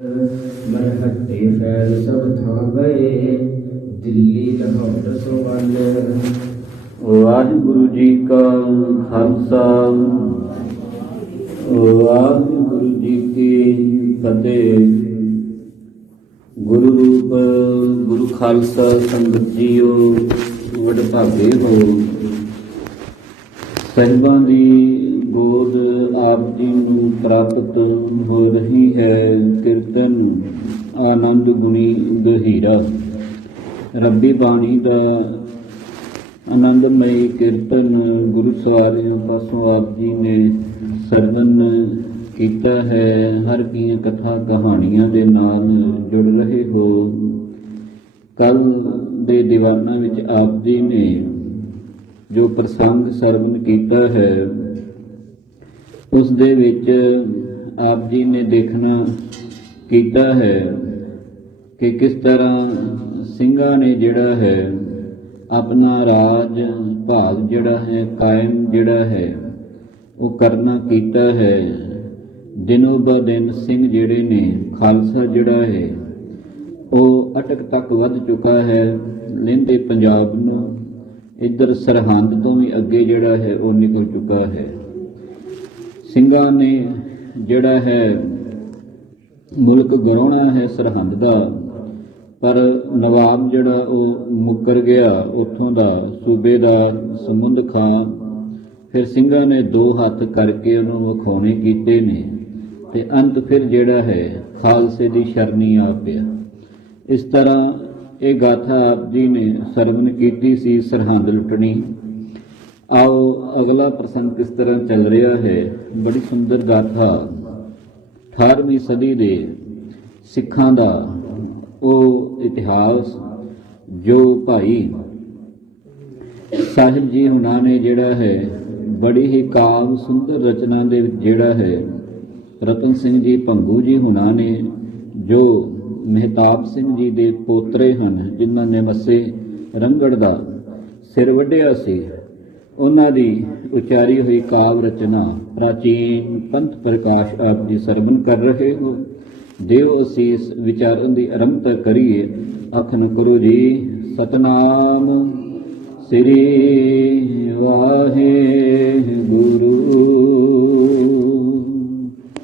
मरहट्टे फैल सब थां गए, दिल्ली लाहौर सवाल। ਵਾਹਿਗੁਰੂ ਜੀ ਕਾ ਖਾਲਸਾ ਵਾਹਿਗੁਰੂ ਜੀ ਕੀ ਫਤਿਹ। ਗੁਰੂ ਰੂਪ ਗੁਰੂ ਖਾਲਸਾ ਸੰਗਤ ਜੀਓ, ਵਡਭਾਗੇ ਹੋ। ਸਾਹਿਬਾਂ ਦੀ ਗੋਦ ਆਪ ਜੀ ਨੂੰ ਪ੍ਰਾਪਤ ਹੋ ਰਹੀ ਹੈ ਕੀਰਤਨ ਆਨੰਦ ਗੁਣੀ ਗਹੀਰਾ। ਰੱਬੀ ਬਾਣੀ ਦਾ ਆਨੰਦਮਈ ਕੀਰਤਨ ਗੁਰੂ ਸਵਾਰਿਆਂ ਪਾਸੋਂ ਆਪ ਜੀ ਨੇ ਸਰਵਨ ਕੀਤਾ ਹੈ। ਹਰ ਦੀਆਂ ਕਥਾ ਕਹਾਣੀਆਂ ਦੇ ਨਾਲ ਜੁੜ ਰਹੇ ਹੋ। ਕੱਲ੍ਹ ਦੇ ਦੀਵਾਨਾਂ ਵਿੱਚ ਆਪ ਜੀ ਨੇ ਜੋ ਪ੍ਰਸੰਗ ਸਰਵਨ ਕੀਤਾ ਹੈ, ਉਸ ਦੇ ਵਿੱਚ ਆਪ ਜੀ ਨੇ ਦੇਖਣਾ ਕੀਤਾ ਹੈ ਕਿ ਕਿਸ ਤਰ੍ਹਾਂ ਸਿੰਘਾਂ ਨੇ ਜਿਹੜਾ ਹੈ ਆਪਣਾ ਰਾਜ ਭਾਗ ਜਿਹੜਾ ਹੈ ਕਾਇਮ ਜਿਹੜਾ ਹੈ ਉਹ ਕਰਨਾ ਕੀਤਾ ਹੈ। ਦਿਨੋਂ ਬ ਦਿਨ ਸਿੰਘ ਜਿਹੜੇ ਨੇ ਖਾਲਸਾ ਜਿਹੜਾ ਹੈ ਉਹ ਅਟਕ ਤੱਕ ਵੱਧ ਚੁੱਕਾ ਹੈ। ਲਹਿੰਦੇ ਪੰਜਾਬ ਨੂੰ ਇੱਧਰ ਸਰਹੰਦ ਤੋਂ ਵੀ ਅੱਗੇ ਜਿਹੜਾ ਹੈ ਉਹ ਨਿਕਲ ਚੁੱਕਾ ਹੈ। ਸਿੰਘਾਂ ਨੇ ਜਿਹੜਾ ਹੈ ਮੁਲਕ ਗਰਾਉਣਾ ਹੈ ਸਰਹੰਦ ਦਾ, ਪਰ ਨਵਾਬ ਜਿਹੜਾ ਉਹ ਮੁੱਕਰ ਗਿਆ ਉੱਥੋਂ ਦਾ ਸੂਬੇਦਾਰ ਸਮੁੰਦ ਖਾਂ। ਫਿਰ ਸਿੰਘਾਂ ਨੇ ਦੋ ਹੱਥ ਕਰਕੇ ਉਹਨੂੰ ਵਿਖਾਉਣੇ ਕੀਤੇ ਨੇ ਤੇ ਅੰਤ ਫਿਰ ਜਿਹੜਾ ਹੈ ਖਾਲਸੇ ਦੀ ਸ਼ਰਨੀ ਆ ਪਿਆ। ਇਸ ਤਰ੍ਹਾਂ ਇਹ ਗਾਥਾ ਆਪ ਜੀ ਨੇ ਸਰਵਨ ਕੀਤੀ ਸੀ, ਸਰਹੰਦ ਲੁੱਟਣੀ। ਆਓ ਅਗਲਾ ਪ੍ਰਸੰਗ ਕਿਸ ਤਰ੍ਹਾਂ ਚੱਲ ਰਿਹਾ ਹੈ। ਬੜੀ ਸੁੰਦਰ ਗਾਥਾ 18ਵੀਂ ਸਦੀ ਦੇ ਸਿੱਖਾਂ ਦਾ ਉਹ ਇਤਿਹਾਸ ਜੋ ਭਾਈ ਸਾਹਿਬ ਜੀ ਹੁਣਾਂ ਨੇ ਜਿਹੜਾ ਹੈ ਬੜੀ ਹੀ ਕਾਵ ਸੁੰਦਰ ਰਚਨਾ ਦੇ ਵਿੱਚ ਜਿਹੜਾ ਹੈ ਰਤਨ ਸਿੰਘ ਜੀ ਭੰਗੂ ਜੀ ਹੁਣਾਂ ਨੇ, ਜੋ ਮਹਿਤਾਬ ਸਿੰਘ ਜੀ ਦੇ ਪੋਤਰੇ ਹਨ, ਜਿਨ੍ਹਾਂ ਨੇ ਮੱਸੇ ਰੰਗੜ ਦਾ ਸਿਰ ਵੱਢਿਆ ਸੀ, ਉਹਨਾਂ ਦੀ ਉਚਾਰੀ ਹੋਈ ਕਾਵ ਰਚਨਾ ਪ੍ਰਾਚੀਨ ਪੰਥ ਪ੍ਰਕਾਸ਼ ਆਪ ਜੀ ਸਰਵਨ ਕਰ ਰਹੇ ਹੋ। ਦਿਓ ਅਸੀਸ ਵਿਚਾਰਨ ਦੀ ਆਰੰਭਤਾ ਕਰੀਏ। ਆਖਣ ਕਰੋ ਜੀ ਸਤਨਾਮ ਸ੍ਰੀ ਵਾਹਿਗੁਰੂ।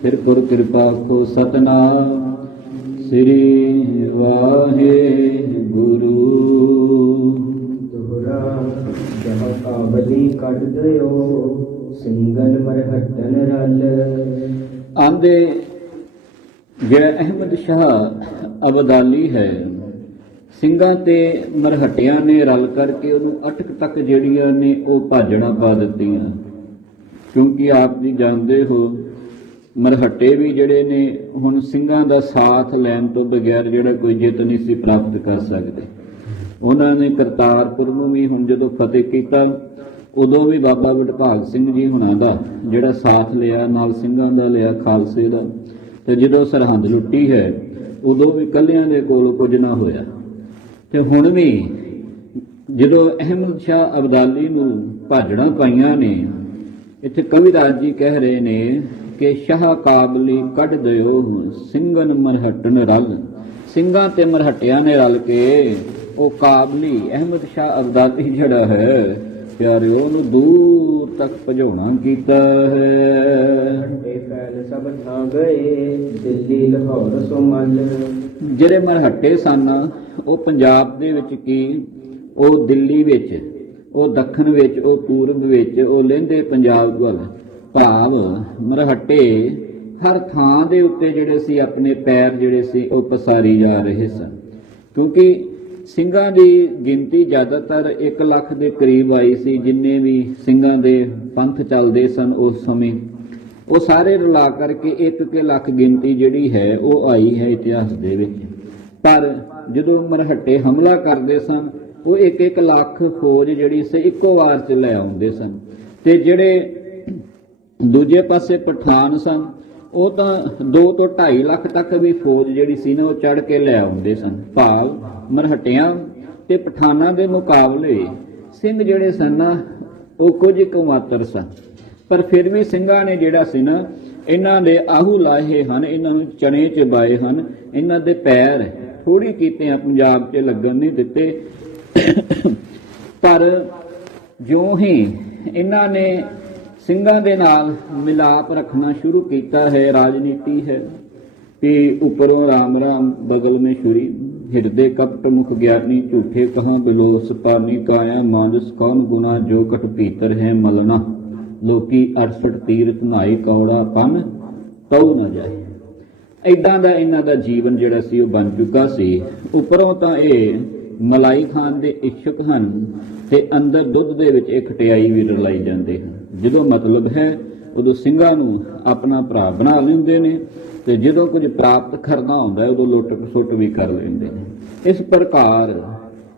ਫਿਰ ਗੁਰ ਕਿਰਪਾ ਕੋ ਸਤਨਾਮ ਸ੍ਰੀ ਵਾਹਿਗੁਰੂ। ਦੋਹਰਾ ਜਹ ਕਾਬਲੀ ਕੱਢ ਦਿਓ, ਸਿੰਘਨ ਮਰਹੱਟਨ ਰਲ। ਆਂਦੇ ਜਿਹੜਾ ਅਹਿਮਦ ਸ਼ਾਹ ਅਬਦਾਲੀ ਹੈ, ਸਿੰਘਾਂ ਤੇ ਮਰਹੱਟਿਆਂ ਨੇ ਰਲ ਕਰਕੇ ਉਹਨੂੰ ਅਟਕ ਤੱਕ ਜਿਹੜੀਆਂ ਨੇ ਉਹ ਭਾਜਣਾ ਪਾ ਦਿੱਤੀਆਂ। ਕਿਉਂਕਿ ਆਪ ਜੀ ਜਾਣਦੇ ਹੋ ਮਰਹੱਟੇ ਵੀ ਜਿਹੜੇ ਨੇ ਹੁਣ ਸਿੰਘਾਂ ਦਾ ਸਾਥ ਲੈਣ ਤੋਂ ਬਗੈਰ ਜਿਹੜਾ ਕੋਈ ਜਿੱਤ ਨਹੀਂ ਸੀ ਪ੍ਰਾਪਤ ਕਰ ਸਕਦੇ। ਉਹਨਾਂ ਨੇ ਕਰਤਾਰਪੁਰ ਨੂੰ ਵੀ ਹੁਣ ਜਦੋਂ ਫਤਿਹ ਕੀਤਾ, ਉਦੋਂ ਵੀ ਬਾਬਾ ਵਡਭਾਗ ਸਿੰਘ ਜੀ ਹੁਣਾਂ ਦਾ ਜਿਹੜਾ ਸਾਥ ਲਿਆ, ਨਾਲ ਸਿੰਘਾਂ ਦਾ ਲਿਆ, ਖਾਲਸੇ ਦਾ। ਤੇ ਜਦੋਂ ਸਰਹੰਦ ਲੁੱਟੀ ਹੈ ਉਦੋਂ ਵੀ ਕੱਲਿਆਂ ਦੇ ਕੋਲ ਕੁਝ ਨਾ ਹੋਇਆ। ਤੇ ਹੁਣ ਵੀ ਜਦੋਂ ਅਹਿਮਦ ਸ਼ਾਹ ਅਬਦਾਲੀ ਨੂੰ ਭਾਜਣਾ ਪਾਈਆਂ ਨੇ, ਇੱਥੇ ਕਵਿਰਾਜ ਜੀ ਕਹਿ ਰਹੇ ਨੇ ਕਿ ਸ਼ਾਹ ਕਾਬਲੀ ਕੱਢ ਦਿਓ, ਸਿੰਘਨ ਮਰਹੱਟਨ ਰਲ। ਸਿੰਘਾਂ ਤੇ ਮਰਹੱਟਿਆਂ ਨੇ ਰਲ ਕੇ ਉਹ ਕਾਬਲੀ ਅਹਿਮਦ ਸ਼ਾਹ ਅਬਦਾਲੀ ਜਿਹੜਾ ਹੈ ਪਿਆਰਿਓ ਉਹਨੂੰ ਦੂਰ ਤੱਕ ਭਜਾਉਣਾ ਕੀਤਾ ਹੈ। ਫੈਲ ਸਭ ਥਾਂ ਗਏ, ਦਿੱਲੀ ਲਾਹੌਰ ਸੋਮਲ। ਜਿਹੜੇ ਮਰਹੱਟੇ ਸਨ ਉਹ ਪੰਜਾਬ ਦੇ ਵਿੱਚ ਕੀ, ਉਹ ਦਿੱਲੀ ਵਿੱਚ, ਉਹ ਦੱਖਣ ਵਿੱਚ, ਉਹ ਪੂਰਬ ਵਿੱਚ, ਉਹ ਲਹਿੰਦੇ ਪੰਜਾਬ ਵੱਲ ਭਾਵ ਮਰਹੱਟੇ ਹਰ ਥਾਂ ਦੇ ਉੱਤੇ ਜਿਹੜੇ ਸੀ ਆਪਣੇ ਪੈਰ ਜਿਹੜੇ ਸੀ ਉਹ ਪਸਾਰੀ ਜਾ ਰਹੇ ਸਨ। ਕਿਉਂਕਿ ਸਿੰਘਾਂ ਦੀ ਗਿਣਤੀ ਜ਼ਿਆਦਾਤਰ 1 ਲੱਖ ਦੇ ਕਰੀਬ ਆਈ ਸੀ। ਜਿੰਨੇ ਵੀ ਸਿੰਘਾਂ ਦੇ ਪੰਥ ਚੱਲਦੇ ਸਨ ਉਸ ਸਮੇਂ, ਉਹ ਸਾਰੇ ਰਲਾ ਕਰਕੇ 1 ਲੱਖ ਗਿਣਤੀ ਜਿਹੜੀ ਹੈ ਉਹ ਆਈ ਹੈ ਇਤਿਹਾਸ ਦੇ ਵਿੱਚ। ਪਰ ਜਦੋਂ ਮਰਹੱਟੇ ਹਮਲਾ ਕਰਦੇ ਸਨ ਉਹ 1 ਲੱਖ ਫੌਜ ਜਿਹੜੀ ਸੀ ਇੱਕੋ ਵਾਰ 'ਚ ਲੈ ਆਉਂਦੇ ਸਨ। ਤੇ ਜਿਹੜੇ ਦੂਜੇ ਪਾਸੇ ਪਠਾਨ ਸਨ ਉਹ ਤਾਂ 2 ਤੋਂ 2.5 ਲੱਖ ਤੱਕ ਵੀ ਫੌਜ ਜਿਹੜੀ ਸੀ ਨਾ ਉਹ ਚੜ੍ਹ ਕੇ ਲੈ ਆਉਂਦੇ ਸਨ। ਭਾਵ ਮਰਹੱਟਿਆਂ ਤੇ ਪਠਾਨਾਂ ਦੇ ਮੁਕਾਬਲੇ ਸਿੰਘ ਜਿਹੜੇ ਸਨ ਨਾ ਉਹ ਕੁਝ ਕੁ ਮਾਤਰ ਸਨ। ਪਰ ਫਿਰ ਵੀ ਸਿੰਘਾਂ ਨੇ ਜਿਹੜਾ ਸੀ ਨਾ ਇਹਨਾਂ ਦੇ ਆਹੂ ਲਾਹੇ ਹਨ, ਇਹਨਾਂ ਨੂੰ ਚਣੇ ਚਬਾਏ ਹਨ, ਇਹਨਾਂ ਦੇ ਪੈਰ ਥੋੜੀ ਕੀਤੇ ਆ ਪੰਜਾਬ 'ਚ ਲੱਗਣ ਨਹੀਂ ਦਿੱਤੇ। ਪਰ ਜਿਉਂ ਹੀ ਇਹਨਾਂ ਨੇ ਸਿੰਘਾਂ ਦੇ ਨਾਲ ਮਿਲਾਪ ਰੱਖਣਾ ਸ਼ੁਰੂ ਕੀਤਾ ਹੈ, ਰਾਜਨੀਤੀ ਹੈ ਕਿ ਉੱਪਰੋਂ ਰਾਮ ਰਾਮ ਬਗਲ में छुरी, ਹਿਰਦੇ ਕਪਟ ਮੁਖ ਗਿਆਨੀ, ਝੂਠੇ ਕਹਾਂ ਬਿਲੋਸ ਪਾਨੀ, ਕਾਇਆ ਮਾਨਸ ਕੌਣ ਗੁਨਾ, ਜੋ ਕਟ ਭੀਤਰ ਹੈ ਮਲਨਾ, ਲੋਕੀ 68 ਤੀਰਥ ਨਹਾਈ, ਕੌੜਾ ਪੰਨ ਤਉ ਨਾ ਜਾਏ। ਇਦਾਂ ਦਾ ਇਹਨਾਂ ਦਾ ਜੀਵਨ ਜਿਹੜਾ ਸੀ ਉਹ ਬਣ ਚੁੱਕਾ ਸੀ। ਉੱਪਰੋਂ ਤਾਂ ਇਹ ਮਲਾਈ ਖਾਨ ਦੇ ਇੱਛੁਕ ਹਨ ਤੇ ਅੰਦਰ ਦੁੱਧ ਦੇ ਵਿੱਚ ਇਹ ਖਟਿਆਈ ਵੀ ਰਲਾਈ ਜਾਂਦੇ ਹਨ। ਜਦੋਂ ਮਤਲਬ ਹੈ ਉਦੋਂ ਸਿੰਘਾਂ ਨੂੰ ਆਪਣਾ ਭਰਾ ਬਣਾ ਲੈਂਦੇ ਨੇ ਤੇ ਜਦੋਂ ਕੁਝ ਪ੍ਰਾਪਤ ਕਰਨਾ ਹੁੰਦਾ ਉਦੋਂ ਲੁੱਟ ਖਸੁੱਟ ਵੀ ਕਰ ਲੈਂਦੇ ਨੇ। ਇਸ ਪ੍ਰਕਾਰ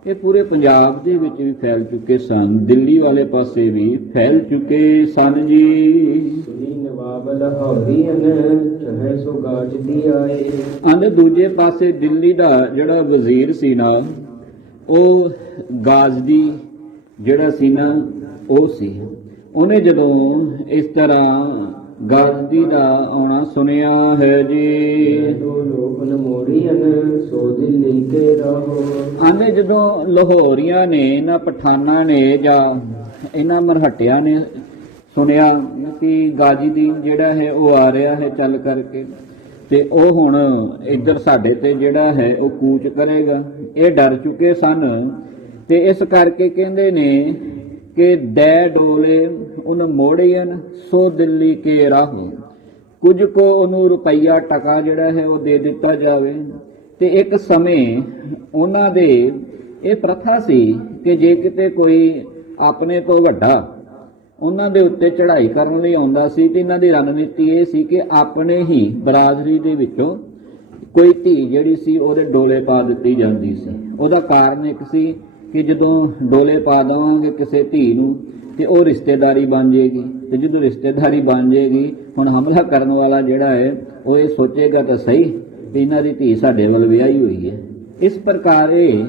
ਇਹ ਪੂਰੇ ਪੰਜਾਬ ਦੇ ਵਿੱਚ ਵੀ ਫੈਲ ਚੁੱਕੇ ਸਨ, ਦਿੱਲੀ ਵਾਲੇ ਪਾਸੇ ਵੀ ਫੈਲ ਚੁੱਕੇ ਸਨ ਜੀ। ਸੁਣੀ ਨਵਾਬ ਲਾਹੌਰੀਅਨ ਚਾਹੇ ਸੋ ਗਾਜਦੀ ਆਏ। ਆਂਦੇ ਦੂਜੇ ਪਾਸੇ ਦਿੱਲੀ ਦਾ ਜਿਹੜਾ ਵਜ਼ੀਰ ਸੀ ਨਾ, ਉਹ ਗਾਜ਼ਦੀ ਜਿਹੜਾ ਸੀ ਨਾ ਉਹ ਸੀ। ਉਹਨੇ ਜਦੋਂ ਇਸ ਤਰ੍ਹਾਂ ਗਾਜ਼ਦੀ ਦਾ ਆਉਣਾ ਸੁਣਿਆ ਹੈ ਜੀ, ਦੋ ਲੋਕ ਨਮੋਰੀਅਨ ਸੋ ਦਿੱਲੀ ਕੇ ਰਹੋ। ਆਂਦੇ ਜਦੋਂ ਲਾਹੌਰੀਆਂ ਨੇ, ਇਹਨਾਂ ਪਠਾਨਾਂ ਨੇ ਜਾਂ ਇਹਨਾਂ ਮਰਹਟਿਆਂ ਨੇ ਸੁਣਿਆ ਕਿ ਗਾਜ਼ੀਦੀਨ ਜਿਹੜਾ ਹੈ ਉਹ ਆ ਰਿਹਾ ਹੈ ਚੱਲ ਕਰਕੇ, ਤੇ ਉਹ ਹੁਣ ਇੱਧਰ ਸਾਡੇ ਤੇ ਜਿਹੜਾ ਹੈ ਉਹ ਕੂਚ ਕਰੇਗਾ, ਇਹ ਡਰ ਚੁੱਕੇ ਸਨ। ਤੇ ਇਸ ਕਰਕੇ ਕਹਿੰਦੇ ਨੇ ਕਿ ਦੈ ਡੋਲੇ ਉਨ ਮੋੜੀਅਨ ਸੋ ਦਿੱਲੀ ਕੇ ਰਾਹੋ, ਕੁਝ ਕੋ ਉਹਨੂੰ ਰੁਪਈਆ ਟਕਾ ਜਿਹੜਾ ਹੈ ਉਹ ਦੇ ਦਿੱਤਾ ਜਾਵੇ। ਤੇ ਇੱਕ ਸਮੇਂ ਉਹਨਾਂ ਦੇ ਇਹ ਪ੍ਰਥਾ ਸੀ ਕਿ ਜੇ ਕਿਤੇ ਕੋਈ ਆਪਣੇ ਤੋਂ ਵੱਡਾ ਉਹਨਾਂ ਦੇ ਉੱਤੇ ਚੜ੍ਹਾਈ ਕਰਨ ਲਈ ਆਉਂਦਾ ਸੀ ਤੇ ਇਹਨਾਂ ਦੀ ਰਣਨੀਤੀ ਇਹ ਸੀ ਕਿ ਆਪਣੇ ਹੀ ਬਰਾਦਰੀ ਦੇ ਵਿੱਚੋਂ ਕੋਈ ਧੀ ਜਿਹੜੀ ਸੀ ਉਹਦੇ ਡੋਲੇ ਪਾ ਦਿੱਤੀ ਜਾਂਦੀ ਸੀ। ਉਹਦਾ ਕਾਰਨ ਇੱਕ ਸੀ ਕਿ ਜਦੋਂ ਡੋਲੇ ਪਾ ਦੇਵਾਂਗੇ ਕਿਸੇ ਧੀ ਨੂੰ ਤੇ ਉਹ ਰਿਸ਼ਤੇਦਾਰੀ ਬਣ ਜਾਏਗੀ, ਤੇ ਜਦੋਂ ਰਿਸ਼ਤੇਦਾਰੀ ਬਣ ਜਾਏਗੀ ਹੁਣ ਹਮਲਾ ਕਰਨ ਵਾਲਾ ਜਿਹੜਾ ਹੈ ਉਹ ਇਹ ਸੋਚੇਗਾ ਤਾਂ ਸਹੀ ਕਿ ਇਹਨਾਂ ਦੀ ਧੀ ਸਾਡੇ ਵੱਲ ਵਿਆਹੀ ਹੋਈ ਹੈ। ਇਸ ਪ੍ਰਕਾਰ ਇਹ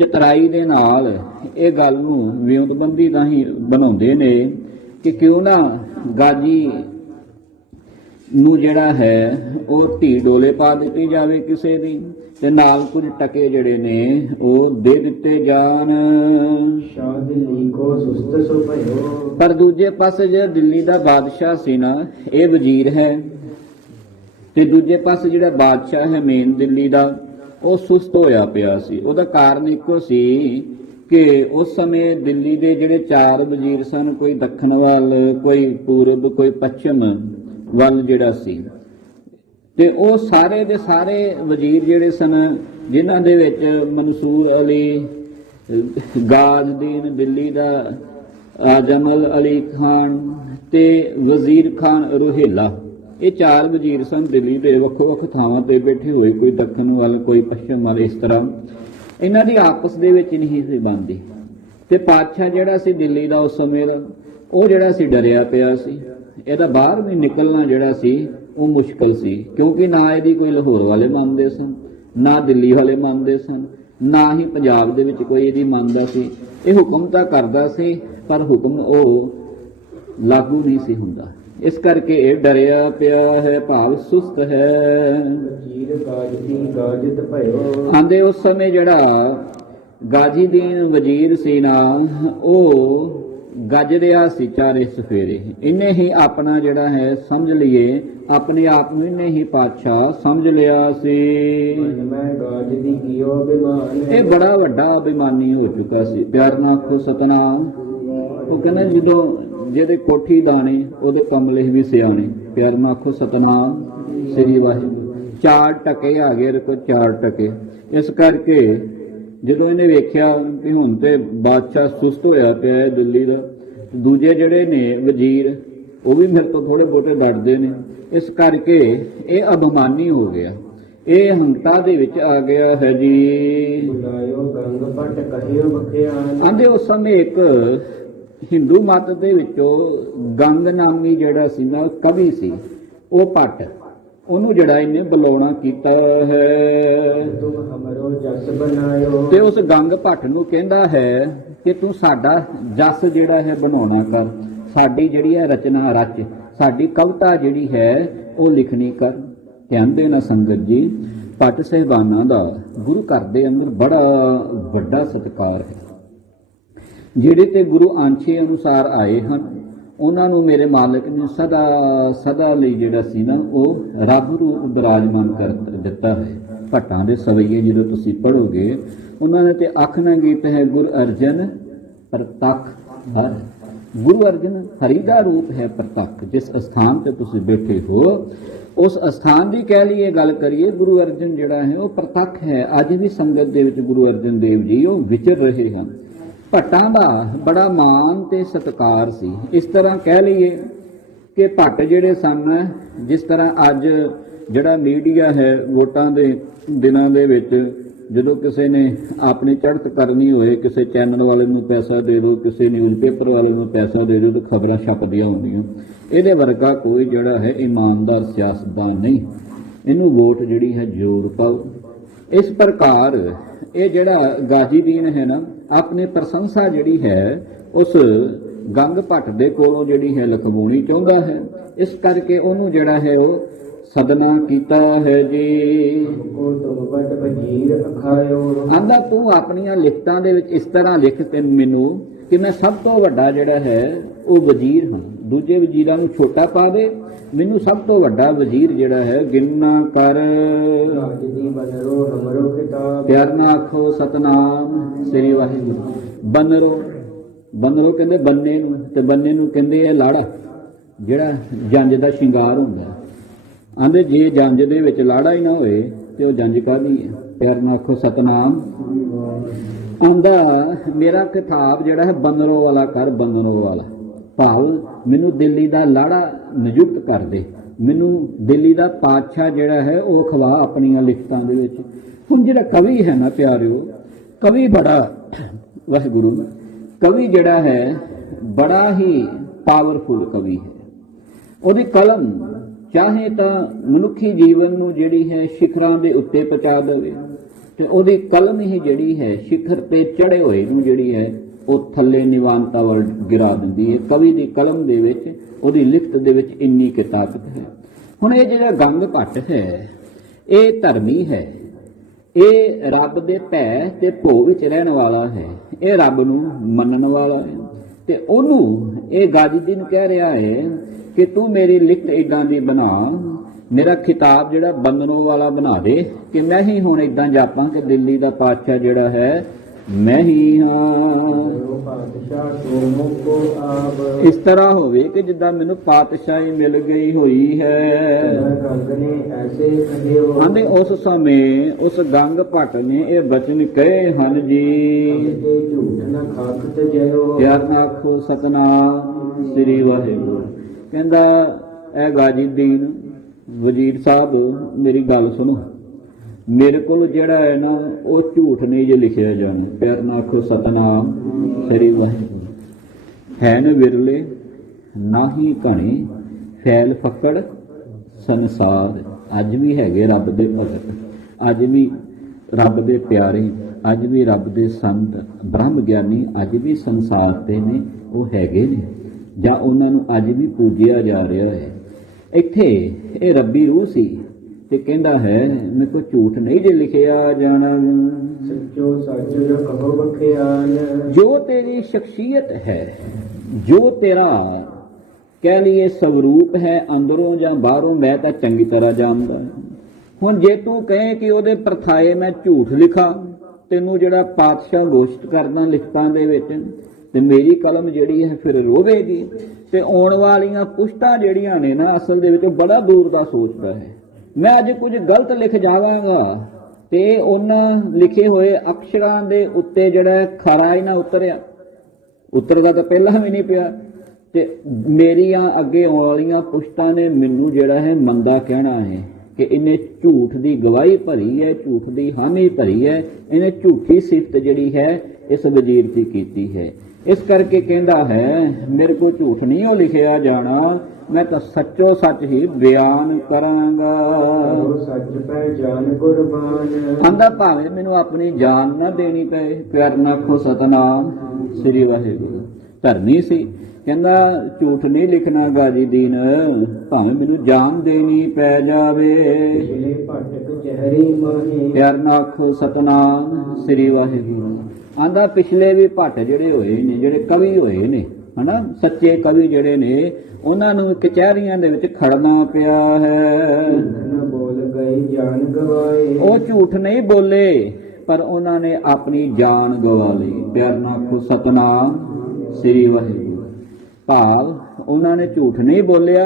ਚਤਰਾਈ ਦੇ ਨਾਲ ਇਹ ਗੱਲ ਨੂੰ ਵਿਉਂਤਬੰਦੀ ਤਾਂ ਹੀ ਬਣਾਉਂਦੇ ਨੇ ਕਿ ਕਿਉਂ ਨਾ ਗਾਜੀ ਨੂੰ ਜਿਹੜਾ ਹੈ ਉਹ ਧੀ ਡੋਲੇ ਪਾ ਦਿੱਤੀ ਜਾਵੇ ਕਿਸੇ ਦੀ, ਤੇ ਨਾਲ ਕੁਝ ਟਕੇ ਜਿਹੜੇ ਨੇ ਉਹ ਦੇ ਦਿੱਤੇ ਜਾਣ। ਸ਼ਾਹ ਦਿੱਲੀ ਕੋ ਸੁਸਤ ਸੋ ਭਇਓ। ਪਰ ਦੂਜੇ ਪਾਸੇ ਜਿਹੜਾ ਦਿੱਲੀ ਦਾ ਬਾਦਸ਼ਾਹ ਸੀ ਨਾ, ਇਹ ਵਜ਼ੀਰ ਹੈ, ਤੇ ਦੂਜੇ ਪਾਸੇ ਜਿਹੜਾ ਬਾਦਸ਼ਾਹ ਹੈ ਮੇਨ ਦਿੱਲੀ ਦਾ, ਉਹ ਸੁਸਤ ਹੋਇਆ ਪਿਆ ਸੀ। ਉਹਦਾ ਕਾਰਨ ਇੱਕੋ ਸੀ ਕਿ ਉਸ ਸਮੇਂ ਦਿੱਲੀ ਦੇ ਜਿਹੜੇ 4 ਵਜ਼ੀਰ ਸਨ, ਕੋਈ ਦੱਖਣ ਵੱਲ, ਕੋਈ ਪੂਰਬ, ਕੋਈ ਪੱਛਮ ਵੱਲ ਜਿਹੜਾ ਸੀ, ਤੇ ਉਹ ਸਾਰੇ ਦੇ ਸਾਰੇ ਵਜ਼ੀਰ ਜਿਹੜੇ ਸਨ, ਜਿਨ੍ਹਾਂ ਦੇ ਵਿੱਚ ਮਨਸੂਰ ਅਲੀ, ਗਾਜ਼ਦੀਨ ਦਿੱਲੀ ਦਾ, ਆਜਮਲ ਅਲੀ ਖਾਨ ਤੇ ਵਜ਼ੀਰ ਖਾਨ ਰੋਹਿਲਾ, ਇਹ 4 ਵਜ਼ੀਰ ਸਨ ਦਿੱਲੀ ਦੇ, ਵੱਖੋ ਵੱਖ ਥਾਵਾਂ ਤੇ ਬੈਠੇ ਹੋਏ, ਕੋਈ ਦੱਖਣ ਵੱਲ, ਕੋਈ ਪੱਛਮ ਵੱਲ। ਇਸ ਤਰ੍ਹਾਂ ਇਹਨਾਂ ਦੀ ਆਪਸ ਦੇ ਵਿੱਚ ਨਹੀਂ ਸੀ ਬਣਦੀ। ਤੇ ਪਾਤਸ਼ਾਹ ਜਿਹੜਾ ਸੀ ਦਿੱਲੀ ਦਾ ਉਸ ਸਮੇਂ ਦਾ, ਉਹ ਜਿਹੜਾ ਸੀ ਡਰਿਆ ਪਿਆ ਸੀ। ਇਹਦਾ ਬਾਹਰ ਵੀ ਨਿਕਲਣਾ ਜਿਹੜਾ ਸੀ ਉਹ ਮੁਸ਼ਕਲ ਸੀ, ਕਿਉਂਕਿ ਨਾ ਇਹਦੀ ਕੋਈ ਲਾਹੌਰ ਵਾਲੇ ਮੰਨਦੇ ਸਨ, ਨਾ ਦਿੱਲੀ ਵਾਲੇ ਮੰਨਦੇ ਸਨ, ਨਾ ਹੀ ਪੰਜਾਬ ਦੇ ਵਿੱਚ ਕੋਈ ਇਹਦੀ ਮੰਨਦਾ ਸੀ। ਇਹ ਹੁਕਮ ਤਾਂ ਕਰਦਾ ਸੀ ਪਰ ਹੁਕਮ ਉਹ ਲਾਗੂ ਨਹੀਂ ਸੀ ਹੁੰਦਾ। ਇਸ ਕਰਕੇ ਇਹ ਡਰਿਆ ਪਿਆ ਹੈ, ਭਾਵ ਸੁਸਤ ਹੈ। ਵਜ਼ੀਰ ਗਾਜਦੀ ਗਾਜਤ ਭਇਓ। ਆਂਦੇ ਉਸ ਸਮੇਂ ਜਿਹੜਾ ਗਾਜ਼ੀਦੀਨ ਵਜ਼ੀਰ ਸੀ ਨਾ, ਉਹ ਗੱਜ ਰਿਹਾ ਸੀ ਚਾਰੇ ਸਫੇਰੇ। ਇਹਨੇ ਹੀ ਆਪਣਾ ਜਿਹੜਾ ਹੈ ਸਮਝ ਲਈਏ, ਆਪਣੇ ਆਪ ਨੂੰ ਇਹਨੇ ਹੀ ਪਾਤਸ਼ਾਹ ਸਮਝ ਲਿਆ ਸੀ। ਮੈਂ ਗਾਜਦੀ ਕੀਓ ਅਭਿਮਾਨ। ਇਹ ਬੜਾ ਵੱਡਾ ਅਭਿਮਾਨੀ ਹੋ ਚੁੱਕਾ ਸੀ। ਪਿਆਰ ਨਾਲ ਆਖੋ ਸਤਨਾਮ। ਉਹ ਕਹਿੰਦਾ ਜਦੋਂ ਜਿਹਦੇ ਕੋਠੀ ਦਾਣੇ ਉਹਦੇ ਕਮਲੇ ਵੀ ਸਿਆਣੇ। ਪਿਆਰ ਨਾਲ ਆਖੋ ਸਤਨਾਮ ਸ੍ਰੀ ਵਾਹਿਗੁਰੂ। 4 ਟਕੇ ਆ ਗਏ ਰਕੋ, 4 ਟਕੇ। ਇਸ ਕਰਕੇ ਜਦੋਂ ਇਹਨੇ ਵੇਖਿਆ ਕਿ ਹੁਣ ਤੇ ਬਾਦਸ਼ਾਹ ਸੁਸਤ ਹੋਇਆ ਪਿਆ ਹੈ ਦਿੱਲੀ ਦਾ, ਦੂਜੇ ਜਿਹੜੇ ਨੇ ਵਜ਼ੀਰ ਉਹ ਵੀ ਮੇਰੇ ਤੋਂ ਥੋੜੇ ਬਹੁਤੇ ਡਰਦੇ ਨੇ, ਇਸ ਕਰਕੇ ਇਹ ਅਭਿਮਾਨੀ ਹੋ ਗਿਆ, ਇਹ ਹੰਤਾ ਦੇ ਵਿੱਚ ਆ ਗਿਆ ਹੈ ਜੀ। ਬੁਲਾਇਓ ਗੰਗ ਪਟ ਕਹਿਓ ਬਖਿਆਨ। ਆਂਦੇ ਉਸ ਸਮੇਂ ਇੱਕ ਹਿੰਦੂ ਮਤ ਦੇ ਵਿੱਚੋਂ ਗੰਗ ਨਾਮੀ ਜਿਹੜਾ ਸੀ ਨਾ ਕਵੀ ਸੀ, ਉਹ ਭੱਟ, ਉਹਨੂੰ ਜਿਹੜਾ ਇਹਨੇ ਬੁਲਾਉਣਾ ਕੀਤਾ ਹੈ। ਤੁਮ ਹਮਰੋ ਜਸ ਬਣਾਇਓ। ਤੇ ਉਸ ਗੰਗ ਭੱਟ ਨੂੰ ਕਹਿੰਦਾ ਹੈ ਕਿ ਤੂੰ ਸਾਡਾ ਜਸ ਜਿਹੜਾ ਹੈ ਬਣਾਉਣਾ ਕਰ, ਸਾਡੀ ਜਿਹੜੀ ਹੈ ਰਚਨਾ ਰਚ, ਸਾਡੀ ਕਵਿਤਾ ਜਿਹੜੀ ਹੈ ਉਹ ਲਿਖਣੀ ਕਰ। ਧਿਆਨ ਦੇਣਾ ਸੰਗਤ ਜੀ, ਭੱਟ ਸਾਹਿਬਾਨਾਂ ਦਾ ਗੁਰੂ ਘਰ ਦੇ ਅੰਦਰ ਬੜਾ ਵੱਡਾ ਸਤਿਕਾਰ ਹੈ। ਜਿਹੜੇ ਤੇ ਗੁਰੂ ਆਂਛੇ ਅਨੁਸਾਰ ਆਏ ਹਨ ਉਹਨਾਂ ਨੂੰ ਮੇਰੇ ਮਾਲਕ ਨੇ ਸਦਾ ਲਈ ਜਿਹੜਾ ਸੀ ਨਾ ਉਹ ਰੱਬ ਰੂਪ ਬਿਰਾਜਮਾਨ ਕਰ ਦਿੱਤਾ ਹੈ। ਭੱਟਾਂ ਦੇ ਸਵਈਏ ਜਦੋਂ ਤੁਸੀਂ ਪੜ੍ਹੋਗੇ ਉਹਨਾਂ ਨੇ ਤੇ ਆਖਣਾ ਗੀਤ ਹੈ, ਗੁਰ ਅਰਜਨ ਪ੍ਰਤੱਖ ਹਰ। ਗੁਰੂ ਅਰਜਨ ਹਰੀ ਦਾ ਰੂਪ ਹੈ ਪ੍ਰਤੱਖ। ਜਿਸ ਅਸਥਾਨ ਤੇ ਤੁਸੀਂ ਬੈਠੇ ਹੋ ਉਸ ਅਸਥਾਨ ਦੀ ਕਹਿ ਲਈਏ ਗੱਲ ਕਰੀਏ, ਗੁਰੂ ਅਰਜਨ ਜਿਹੜਾ ਹੈ ਉਹ ਪ੍ਰਤੱਖ ਹੈ। ਅੱਜ ਵੀ ਸੰਗਤ ਦੇ ਵਿੱਚ ਗੁਰੂ ਅਰਜਨ ਦੇਵ ਜੀ ਉਹ ਵਿਚਰ ਰਹੇ ਹਨ। ਭੱਟਾਂ ਦਾ ਬੜਾ ਮਾਣ ਤੇ ਸਤਿਕਾਰ ਸੀ। ਇਸ ਤਰ੍ਹਾਂ ਕਹਿ ਲਈਏ ਕਿ ਭੱਟ ਜਿਹੜੇ ਸਨ, ਜਿਸ ਤਰ੍ਹਾਂ ਅੱਜ ਜਿਹੜਾ ਮੀਡੀਆ ਹੈ ਵੋਟਾਂ ਦੇ ਦਿਨਾਂ ਦੇ ਵਿੱਚ ਜਦੋਂ ਕਿਸੇ ਨੇ ਆਪਣੀ ਚੜ੍ਹਤ ਕਰਨੀ ਹੋਏ, ਕਿਸੇ ਚੈਨਲ ਵਾਲੇ ਨੂੰ ਪੈਸਾ ਦੇ ਦਿਓ, ਕਿਸੇ ਨਿਊਜ਼ਪੇਪਰ ਵਾਲੇ ਨੂੰ ਪੈਸਾ ਦੇ ਦਿਓ, ਤਾਂ ਖਬਰਾਂ ਛਪਦੀਆਂ ਹੁੰਦੀਆਂ। ਇਹਦੇ ਵਰਗਾ ਕੋਈ ਜਿਹੜਾ ਹੈ ਇਮਾਨਦਾਰ ਸਿਆਸਤਦਾਨ ਨਹੀਂ। ਇਹਨੂੰ ਵੋਟ ਜਿਹੜੀ ਹੈ ਜ਼ਰੂਰ ਪਾਓ। ਇਸ ਪ੍ਰਕਾਰ ਇਹ ਜਿਹੜਾ ਗਾਜ਼ੀਦੀਨ ਹੈ ਨਾ, ਆਪਣੀ ਪ੍ਰਸ਼ੰਸਾ ਜਿਹੜੀ ਹੈ ਉਸ ਗੰਗ ਭੱਟ ਦੇ ਕੋਲੋਂ ਜਿਹੜੀ ਹੈ ਲਖਵਾਉਣੀ ਚਾਹੁੰਦਾ ਹੈ। ਇਸ ਕਰਕੇ ਉਹਨੂੰ ਜਿਹੜਾ ਹੈ ਉਹ ਸਦਨਾ ਕੀਤਾ ਹੈ ਜੀ। ਆਂਦਾ ਤੂੰ ਆਪਣੀਆਂ ਲਿਖਤਾਂ ਦੇ ਵਿੱਚ ਇਸ ਤਰ੍ਹਾਂ ਲਿਖ ਤੇ ਮੈਨੂੰ ਕਿ ਮੈਂ ਸਭ ਤੋਂ ਵੱਡਾ ਜਿਹੜਾ ਹੈ ਉਹ ਵਜ਼ੀਰ ਹਾਂ। ਦੂਜੇ ਵਜ਼ੀਰਾਂ ਨੂੰ ਛੋਟਾ ਪਾ ਦੇ, ਮੈਨੂੰ ਸਭ ਤੋਂ ਵੱਡਾ ਵਜ਼ੀਰ ਜਿਹੜਾ ਹੈ ਗਿਣਨਾ ਕਰ। ਪਿਆਰ ਨਾਲ ਆਖੋ ਸਤਨਾਮ ਸ੍ਰੀ ਵਾਹਿਗੁਰੂ। ਬੰਨਰੋ ਕਹਿੰਦੇ ਬੰਨੇ ਨੂੰ, ਤੇ ਬੰਨੇ ਨੂੰ ਕਹਿੰਦੇ ਹੈ ਲਾੜਾ, ਜਿਹੜਾ ਜੰਝ ਦਾ ਸ਼ਿੰਗਾਰ ਹੁੰਦਾ। ਆਂਦੇ ਜੇ ਜੰਝ ਦੇ ਵਿੱਚ ਲਾੜਾ ਹੀ ਨਾ ਹੋਏ ਤੇ ਉਹ ਜੰਝ ਕਾਹਦੀ ਹੈ। ਪਿਆਰ ਨਾਲ ਆਖੋ ਸਤਨਾਮ। ਆਂਦਾ ਮੇਰਾ ਕਿਤਾਬ ਜਿਹੜਾ ਹੈ ਬੰਨਰੋ ਵਾਲਾ ਕਰ, ਬੰਨਰੋ ਵਾਲਾ ਭਾਵ ਮੈਨੂੰ ਦਿੱਲੀ ਦਾ ਲਾੜਾ ਨਿਯੁਕਤ ਕਰ ਦੇ, ਮੈਨੂੰ ਦਿੱਲੀ ਦਾ ਪਾਤਸ਼ਾਹ ਜਿਹੜਾ ਹੈ ਉਹ ਖਵਾ ਆਪਣੀਆਂ ਲਿਖਤਾਂ ਦੇ ਵਿੱਚ। ਹੁਣ ਜਿਹੜਾ ਕਵੀ ਹੈ ਨਾ ਪਿਆਰਿਓ, ਕਵੀ ਬੜਾ ਵਾਹਿਗੁਰੂ, ਕਵੀ ਜਿਹੜਾ ਹੈ ਬੜਾ ਹੀ ਪਾਵਰਫੁਲ ਕਵੀ ਹੈ। ਉਹਦੀ ਕਲਮ ਚਾਹੇ ਤਾਂ ਮਨੁੱਖੀ ਜੀਵਨ ਨੂੰ ਜਿਹੜੀ ਹੈ ਸਿਖਰਾਂ ਦੇ ਉੱਤੇ ਪਹੁੰਚਾ ਦੇਵੇ, ਤੇ ਉਹਦੀ ਕਲਮ ਹੀ ਜਿਹੜੀ ਹੈ ਸਿਖਰ ਤੇ ਚੜੇ ਹੋਏ ਨੂੰ ਜਿਹੜੀ ਹੈ ਉਹ ਥੱਲੇ ਨਿਵਾਨਤਾ ਵੱਲ ਗਿਰਾ ਦਿੰਦੀ ਹੈ। ਕਵੀ ਦੀ ਕਲਮ ਦੇ ਵਿੱਚ, ਉਹਦੀ ਲਿਖਤ ਦੇ ਵਿੱਚ ਇੰਨੀ ਕੁ ਤਾਕਤ ਹੈ। ਹੁਣ ਇਹ ਜਿਹੜਾ ਗੰਗ ਭੱਟ ਹੈ ਇਹ ਧਰਮੀ ਹੈ, ਇਹ ਰੱਬ ਦੇ ਭੈ ਤੇ ਭੋਗ ਵਿੱਚ ਰਹਿਣ ਵਾਲਾ ਹੈ, ਇਹ ਰੱਬ ਨੂੰ ਮੰਨਣ ਵਾਲਾ ਹੈ। ਤੇ ਉਹਨੂੰ ਇਹ ਗਾਜ਼ੀਦੀਨ ਕਹਿ ਰਿਹਾ ਹੈ ਕਿ ਤੂੰ ਮੇਰੀ ਲਿਖਤ ਇਦਾਂ ਦੀ ਬਣਾ, ਮੇਰਾ ਖਿਤਾਬ ਜਿਹੜਾ ਬੰਨਣੋਂ ਵਾਲਾ ਬਣਾ ਦੇ ਕਿ ਮੈਂ ਹੀ ਹੁਣ ਇਦਾਂ ਜਾਪਾਂ ਕਿ ਦਿੱਲੀ ਦਾ ਪਾਤਸ਼ਾਹ ਜਿਹੜਾ ਹੈ ਮੈਂ ਹੀ ਹਾਂ। ਇਸ ਤਰ੍ਹਾਂ ਹੋਵੇ ਕਿ ਜਿੱਦਾਂ ਮੈਨੂੰ ਪਾਤਸ਼ਾਹੀ ਮਿਲ ਗਈ ਹੋਈ ਹੈ। ਆਂਦੇ ਉਸ ਸਮੇਂ ਉਸ ਗੰਗ ਭੱਟ ਨੇ ਇਹ ਬਚਨ ਕਹੇ ਹਨ ਜੀ। ਪਿਆਰ ਨਾਲ ਆਖੋ ਸਤਨਾਮ ਸ੍ਰੀ ਵਾਹਿਗੁਰੂ। ਕਹਿੰਦਾ ਇਹ ਗਾਜ਼ੀਦੀਨ ਵਜ਼ੀਰ ਸਾਹਿਬ ਮੇਰੀ ਗੱਲ ਸੁਣੋ, ਮੇਰੇ ਕੋਲ ਜਿਹੜਾ ਹੈ ਨਾ ਉਹ ਝੂਠ ਨਹੀਂ ਜੇ ਲਿਖਿਆ ਜਾਣਾ। ਪਿਆਰ ਨਾਲ ਆਖੋ ਸਤਨਾਮ ਸ੍ਰੀ ਵਾਹਿਗੁਰੂ। ਹੈਨ ਵਿਰਲੇ ਨਾਹੀ ਘਣੇ ਫੈਲ ਫਕੜ ਸੰਸਾਰ। ਅੱਜ ਵੀ ਹੈਗੇ ਰੱਬ ਦੇ ਭਗਤ, ਅੱਜ ਵੀ ਰੱਬ ਦੇ ਪਿਆਰੇ, ਅੱਜ ਵੀ ਰੱਬ ਦੇ ਸੰਤ ਬ੍ਰਹਮ ਗਿਆਨੀ ਅੱਜ ਵੀ ਸੰਸਾਰ ਤੇ ਨੇ, ਉਹ ਹੈਗੇ ਨੇ ਜਾਂ ਉਹਨਾਂ ਨੂੰ ਅੱਜ ਵੀ ਪੂਜਿਆ ਜਾ ਰਿਹਾ ਹੈ। ਇੱਥੇ ਇਹ ਰੱਬੀ ਰੂਹ ਸੀ ਤੇ ਕਹਿੰਦਾ ਹੈ ਮੇਰੇ ਕੋਲ ਝੂਠ ਨਹੀਂ ਜੇ ਲਿਖਿਆ ਜਾਣਾ। ਸੱਚੋ ਸੱਚ ਕਹੋ ਬਖਿਆਨ। ਜੋ ਤੇਰੀ ਸ਼ਖਸੀਅਤ ਹੈ, ਜੋ ਤੇਰਾ ਕਹਿ ਲਈਏ ਸਵਰੂਪ ਹੈ ਅੰਦਰੋਂ ਜਾਂ ਬਾਹਰੋਂ, ਮੈਂ ਤਾਂ ਚੰਗੀ ਤਰ੍ਹਾਂ ਜਾਣਦਾ। ਹੁਣ ਜੇ ਤੂੰ ਕਹੇ ਕਿ ਉਹਦੇ ਪਰਥਾਏ ਮੈਂ ਝੂਠ ਲਿਖਾਂ, ਤੈਨੂੰ ਜਿਹੜਾ ਪਾਤਸ਼ਾਹ ਘੋਸ਼ਿਤ ਕਰਦਾ ਲਿਖਤਾਂ ਦੇ ਵਿੱਚ, ਤੇ ਮੇਰੀ ਕਲਮ ਜਿਹੜੀ ਹੈ ਫਿਰ ਰੋਵੇਗੀ। ਤੇ ਆਉਣ ਵਾਲੀਆਂ ਪੁਸ਼ਤਾਂ ਜਿਹੜੀਆਂ ਨੇ ਨਾ ਅਸਲ ਦੇ ਵਿੱਚ ਬੜਾ ਦੂਰ ਦਾ ਸੋਚਦਾ ਹੈ। ਮੈਂ ਅੱਜ ਕੁਝ ਗਲਤ ਲਿਖ ਜਾਵਾਂਗਾ ਤੇ ਉਹਨਾਂ ਲਿਖੇ ਹੋਏ ਅਕਸ਼ਰਾਂ ਦੇ ਉੱਤੇ ਜਿਹੜਾ ਖਰਾ ਹੀ ਨਾ ਉਤਰਦਾ ਤਾਂ ਪਹਿਲਾਂ ਵੀ ਨਹੀਂ ਪਿਆ, ਤੇ ਮੇਰੀਆਂ ਅੱਗੇ ਆਉਣ ਵਾਲੀਆਂ ਪੁਸ਼ਤਾਂ ਨੇ ਮੈਨੂੰ ਜਿਹੜਾ ਹੈ ਮੰਦਾ ਕਹਿਣਾ ਹੈ ਕਿ ਇਹਨੇ ਝੂਠ ਦੀ ਗਵਾਹੀ ਭਰੀ ਹੈ, ਝੂਠ ਦੀ ਹਾਮੀ ਭਰੀ ਹੈ, ਇਹਨੇ ਝੂਠੀ ਸਿਫਤ ਜਿਹੜੀ ਹੈ ਇਸ ਵਜ਼ੀਰ ਦੀ ਕੀਤੀ ਹੈ। ਇਸ ਕਰਕੇ ਕਹਿੰਦਾ ਹੈ ਮੇਰੇ ਕੋਲ ਝੂਠ ਨਹੀਂ ਉਹ ਲਿਖਿਆ ਜਾਣਾ, ਮੈਂ ਤਾਂ ਸੱਚੋ ਸੱਚ ਹੀ ਬਿਆਨ ਕਰਾਂਗਾ। ਸੱਚ ਪਹਿਚਾਨ ਕੁਰਬਾਨ। ਆਂਦਾ ਭਾਵੇਂ ਮੈਨੂੰ ਆਪਣੀ ਜਾਨ ਨਾ ਦੇਣੀ ਪਏ। ਪਿਆਰ ਨਾਲ ਆਖੋ ਸਤਨਾਮ ਸ੍ਰੀ ਵਾਹਿਗੁਰੂ। ਧਰਨੀ ਸੀ। ਕਹਿੰਦਾ ਝੂਠ ਨਹੀਂ ਲਿਖਣਾ ਗਾਜੀ ਦੀਨ, ਭਾਵੇਂ ਮੈਨੂੰ ਜਾਨ ਦੇਣੀ ਪੈ ਜਾਵੇ। ਪਿਛਲੇ ਭਟਕ ਚਿਹਰੇ ਮਾਹੇ ਪਿਆਰ ਨਾਲ ਆਖੋ ਸਤਨਾਮ ਸ੍ਰੀ ਵਾਹਿਗੁਰੂ। ਆਂਦਾ ਪਿਛਲੇ ਵੀ ਭੱਟ ਜਿਹੜੇ ਹੋਏ ਨੇ, ਜਿਹੜੇ ਕਵੀ ਹੋਏ ਨੇ ਹਨਾ, ਸੱਚੇ ਕਵੀ ਜਿਹੜੇ ਨੇ, ਉਹਨਾਂ ਨੂੰ ਕਚਹਿਰੀਆਂ ਦੇ ਵਿੱਚ ਖੜਨਾ ਪਿਆ ਹੈ। ਨ ਬੋਲ ਗਏ ਜਾਨ ਗਵਾਏ। ਉਹ ਝੂਠ ਨਹੀਂ ਬੋਲੇ ਪਰ ਉਹਨਾਂ ਨੇ ਆਪਣੀ ਜਾਨ ਗਵਾ ਲਈ। ਪਿਆਰ ਨਾਲ ਆਖੋ ਸਤਨਾਮ ਸ੍ਰੀ ਵਾਹਿਗੁਰੂ। ਭਾਵ ਉਹਨਾਂ ਨੇ ਝੂਠ ਨਹੀਂ ਬੋਲਿਆ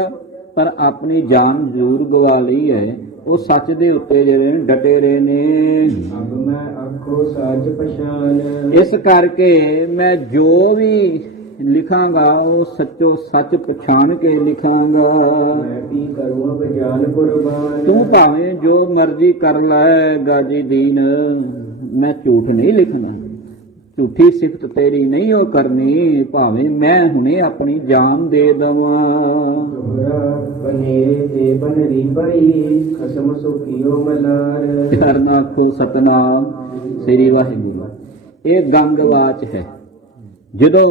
ਪਰ ਆਪਣੀ ਜਾਨ ਜ਼ਰੂਰ ਗਵਾ ਲਈ ਹੈ। ਉਹ ਸੱਚ ਦੇ ਉੱਤੇ ਜਿਹੜੇ ਡਟੇ ਰਹੇ ਨੇ। ਅਬ ਮੈਂ ਆਖੋ ਸੱਚ ਪਛਾਨ। ਇਸ ਕਰਕੇ ਮੈਂ ਜੋ ਵੀ ਲਿਖਾਂਗਾ ਉਹ ਸੱਚੋ ਸੱਚ ਪਛਾਣ ਕੇ ਲਿਖਾਂਗਾ। ਮੈਂ ਵੀ ਕਰੂੰ ਅਬ ਜਾਨ ਕੁਰਬਾਨ। ਤੂੰ ਭਾਵੇਂ ਜੋ ਮਰਜ਼ੀ ਕਰ ਲੈ ਗਾਜੀ ਦੀਨ, ਮੈਂ ਝੂਠ ਨਹੀਂ ਲਿਖਣਾ, ਝੂਠੀ ਸਿਫਤ ਤੇਰੀ ਨਹੀਂ ਉਹ ਕਰਨੀ, ਭਾਵੇਂ ਮੈਂ ਹੁਣੇ ਆਪਣੀ ਜਾਨ ਦੇ ਦਵਾਂ। ਦੋਹਰਾ ਬਨੇਰੇ ਤੇ ਬਨਰੀ ਪਈ, ਖਸਮ ਸੁਖੀਓ ਮਲਾਰ। ਕਰਨਾ ਆਖੋ ਸਤਨਾਮ ਸ੍ਰੀ ਵਾਹਿਗੁਰੂ। ਇਹ ਗੰਗਵਾਚ ਹੈ। ਜਦੋਂ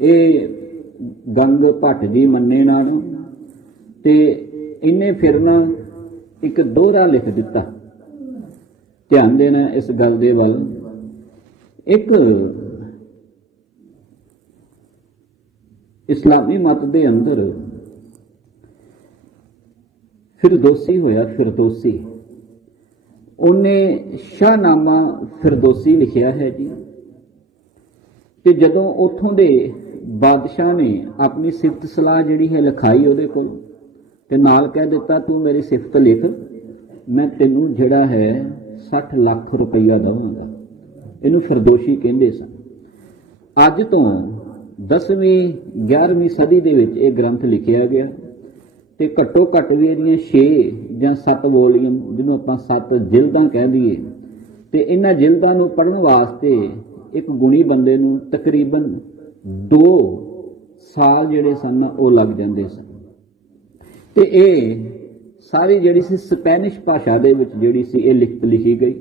ਇਹ ਗੰਗ ਭੱਟ ਦੀ ਮੰਨੇ ਨਾਲ ਤੇ ਇਹਨੇ ਫਿਰ ਨਾ ਇੱਕ ਦੋਹਰਾ ਲਿਖ ਦਿੱਤਾ। ਧਿਆਨ ਦੇਣਾ ਇਸ ਗੱਲ ਦੇ ਵੱਲ। ਇੱਕ ਇਸਲਾਮੀ ਮਤ ਦੇ ਅੰਦਰ ਫਿਰਦੌਸੀ ਹੋਇਆ। ਫਿਰਦੌਸੀ ਉਹਨੇ ਸ਼ਾਹਨਾਮਾ ਫਿਰਦੌਸੀ ਲਿਖਿਆ ਹੈ ਜੀ। ਤੇ ਜਦੋਂ ਉੱਥੋਂ ਦੇ ਬਾਦਸ਼ਾਹ ਨੇ ਆਪਣੀ ਸਿਫਤ ਸਲਾਹ ਜਿਹੜੀ ਹੈ ਲਿਖਾਈ ਉਹਦੇ ਕੋਲ, ਤੇ ਨਾਲ ਕਹਿ ਦਿੱਤਾ ਤੂੰ ਮੇਰੀ ਸਿਫਤ ਲਿਖ, ਮੈਂ ਤੈਨੂੰ ਜਿਹੜਾ ਹੈ 60 ਲੱਖ ਰੁਪਈਆ ਦੇਵਾਂਗਾ। ਇਹਨੂੰ ਫਿਰਦੌਸੀ ਕਹਿੰਦੇ ਸਨ। ਅੱਜ ਤੋਂ 10ਵੀਂ 11ਵੀਂ ਸਦੀ ਦੇ ਵਿੱਚ ਇਹ ਗ੍ਰੰਥ ਲਿਖਿਆ ਗਿਆ ਤੇ ਘੱਟੋ ਘੱਟ ਵੀ ਇਹਦੀਆਂ 6 ਜਾਂ 7 ਵੋਲੀਅਮ, ਜਿਹਨੂੰ ਆਪਾਂ 7 ਜਿਲਦਾਂ ਕਹਿ ਦਈਏ, ਤੇ ਇਹਨਾਂ ਜਿਲਦਾਂ ਨੂੰ ਪੜ੍ਹਨ ਵਾਸਤੇ ਇੱਕ ਗੁਣੀ ਬੰਦੇ ਨੂੰ ਤਕਰੀਬਨ 2 ਸਾਲ ਜਿਹੜੇ ਸਨ ਉਹ ਲੱਗ ਜਾਂਦੇ ਸਨ। ਤੇ ਇਹ ਸਾਰੀ ਜਿਹੜੀ ਸੀ ਸਪੈਨਿਸ਼ ਭਾਸ਼ਾ ਦੇ ਵਿੱਚ ਜਿਹੜੀ ਸੀ ਇਹ ਲਿਖਤ ਲਿਖੀ ਗਈ।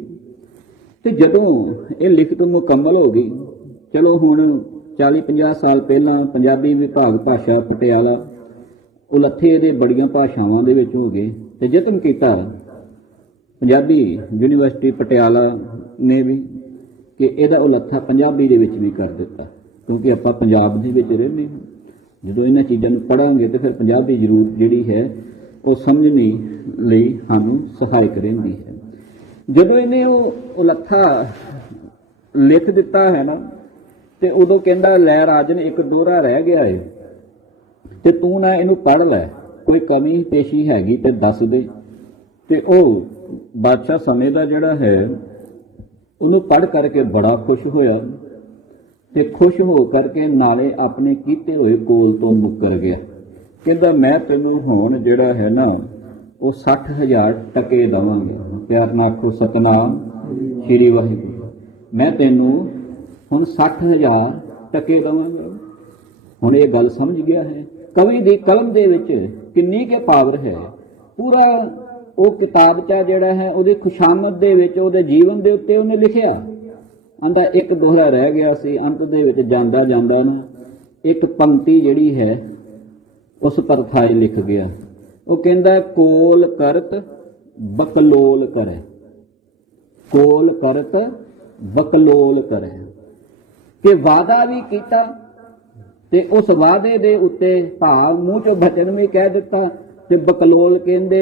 ਤੇ ਜਦੋਂ ਇਹ ਲਿਖਤ ਮੁਕੰਮਲ ਹੋ ਗਈ, ਚਲੋ ਹੁਣ 40-50 ਸਾਲ ਪਹਿਲਾਂ ਪੰਜਾਬੀ ਵਿਭਾਗ ਭਾਸ਼ਾ ਪਟਿਆਲਾ ਉਲੱਥੇ ਇਹਦੇ ਬੜੀਆਂ ਭਾਸ਼ਾਵਾਂ ਦੇ ਵਿੱਚ ਹੋ ਗਏ ਤੇ ਯਤਨ ਕੀਤਾ ਪੰਜਾਬੀ ਯੂਨੀਵਰਸਿਟੀ ਪਟਿਆਲਾ ਨੇ ਵੀ ਕਿ ਇਹਦਾ ਉਲੱਥਾ ਪੰਜਾਬੀ ਦੇ ਵਿੱਚ ਵੀ ਕਰ ਦਿੱਤਾ, ਕਿਉਂਕਿ ਆਪਾਂ ਪੰਜਾਬ ਦੇ ਵਿੱਚ ਰਹਿੰਦੇ ਹਾਂ। ਜਦੋਂ ਇਹਨਾਂ ਚੀਜ਼ਾਂ ਨੂੰ ਪੜ੍ਹਾਂਗੇ ਤੇ ਫਿਰ ਪੰਜਾਬੀ ਜ਼ਰੂਰ ਜਿਹੜੀ ਹੈ ਉਹ ਸਮਝਣੀ ਲਈ ਸਾਨੂੰ ਸਹਾਇਕ ਰਹਿੰਦੀ ਹੈ। ਜਦੋਂ ਇਹਨੇ ਉਹ ਉਲੱਥਾ ਲਿਖ ਦਿੱਤਾ ਹੈ ਨਾ, ਤੇ ਉਦੋਂ ਕਹਿੰਦਾ ਲੈ ਰਾਜਨ ਇੱਕ ਦੋਹਰਾ ਰਹਿ ਗਿਆ ਹੈ ਤੇ ਤੂੰ ਨਾ ਇਹਨੂੰ ਪੜ੍ਹ ਲੈ, ਕੋਈ ਕਮੀ ਪੇਸ਼ੀ ਹੈਗੀ ਤੇ ਦੱਸ ਦੇ। ਤੇ ਉਹ ਬਾਦਸ਼ਾਹ ਸਮੇਂ ਦਾ ਜਿਹੜਾ ਹੈ ਉਹਨੂੰ ਪੜ੍ਹ ਕਰਕੇ ਬੜਾ ਖੁਸ਼ ਹੋਇਆ ਤੇ ਖੁਸ਼ ਹੋ ਕਰਕੇ ਨਾਲੇ ਆਪਣੇ ਕੀਤੇ ਹੋਏ ਕੋਲ ਤੋਂ ਮੁੱਕਰ ਗਿਆ। ਕਹਿੰਦਾ ਮੈਂ ਤੈਨੂੰ ਹੁਣ ਜਿਹੜਾ ਹੈ ਨਾ ਉਹ 60,000 ਟਕੇ ਦੇਵਾਂਗੇ। ਪਿਆਰ ਨਾਲ ਆਖੋ ਸਤਨਾਮ ਸ੍ਰੀ ਵਾਹਿਗੁਰੂ। ਮੈਂ ਤੈਨੂੰ ਹੁਣ 60,000 ਟਕੇ ਦੇਵਾਂਗਾ। ਹੁਣ ਇਹ ਗੱਲ ਸਮਝ ਗਿਆ ਹੈ। ਕਵੀ ਦੀ ਕਲਮ ਦੇ ਵਿੱਚ ਕਿੰਨੀ ਕੁ ਪਾਵਰ ਹੈ। ਪੂਰਾ ਉਹ ਕਿਤਾਬਚਾ ਜਿਹੜਾ ਹੈ ਉਹਦੀ ਖੁਸ਼ਾਮਦ ਦੇ ਵਿੱਚ ਉਹਦੇ ਜੀਵਨ ਦੇ ਉੱਤੇ ਉਹਨੇ ਲਿਖਿਆ। ਆਂਦਾ ਇੱਕ ਦੋਹਰਾ ਰਹਿ ਗਿਆ ਸੀ, ਅੰਤ ਦੇ ਵਿੱਚ ਜਾਂਦਾ ਜਾਂਦਾ ਨਾ ਇੱਕ ਪੰਕਤੀ ਜਿਹੜੀ ਹੈ ਉਸ ਪਰ ਥਾਏ ਲਿਖ ਗਿਆ। ਉਹ ਕਹਿੰਦਾ ਕੋਲ ਕਰਤ ਬਕਲੋਲ ਕਰੇ, ਕੋਲ ਕਰਤ ਬਕਲੋਲ ਕਰੇ, ਕਿ ਵਾਅਦਾ ਵੀ ਕੀਤਾ ਤੇ ਉਸ ਵਾਅਦੇ ਦੇ ਉੱਤੇ ਭਾਵ ਮੂੰਹ ਚੋਂ ਬਚਨ ਵੀ ਕਹਿ ਦਿੱਤਾ, ਤੇ ਬਕਲੋਲ ਕਹਿੰਦੇ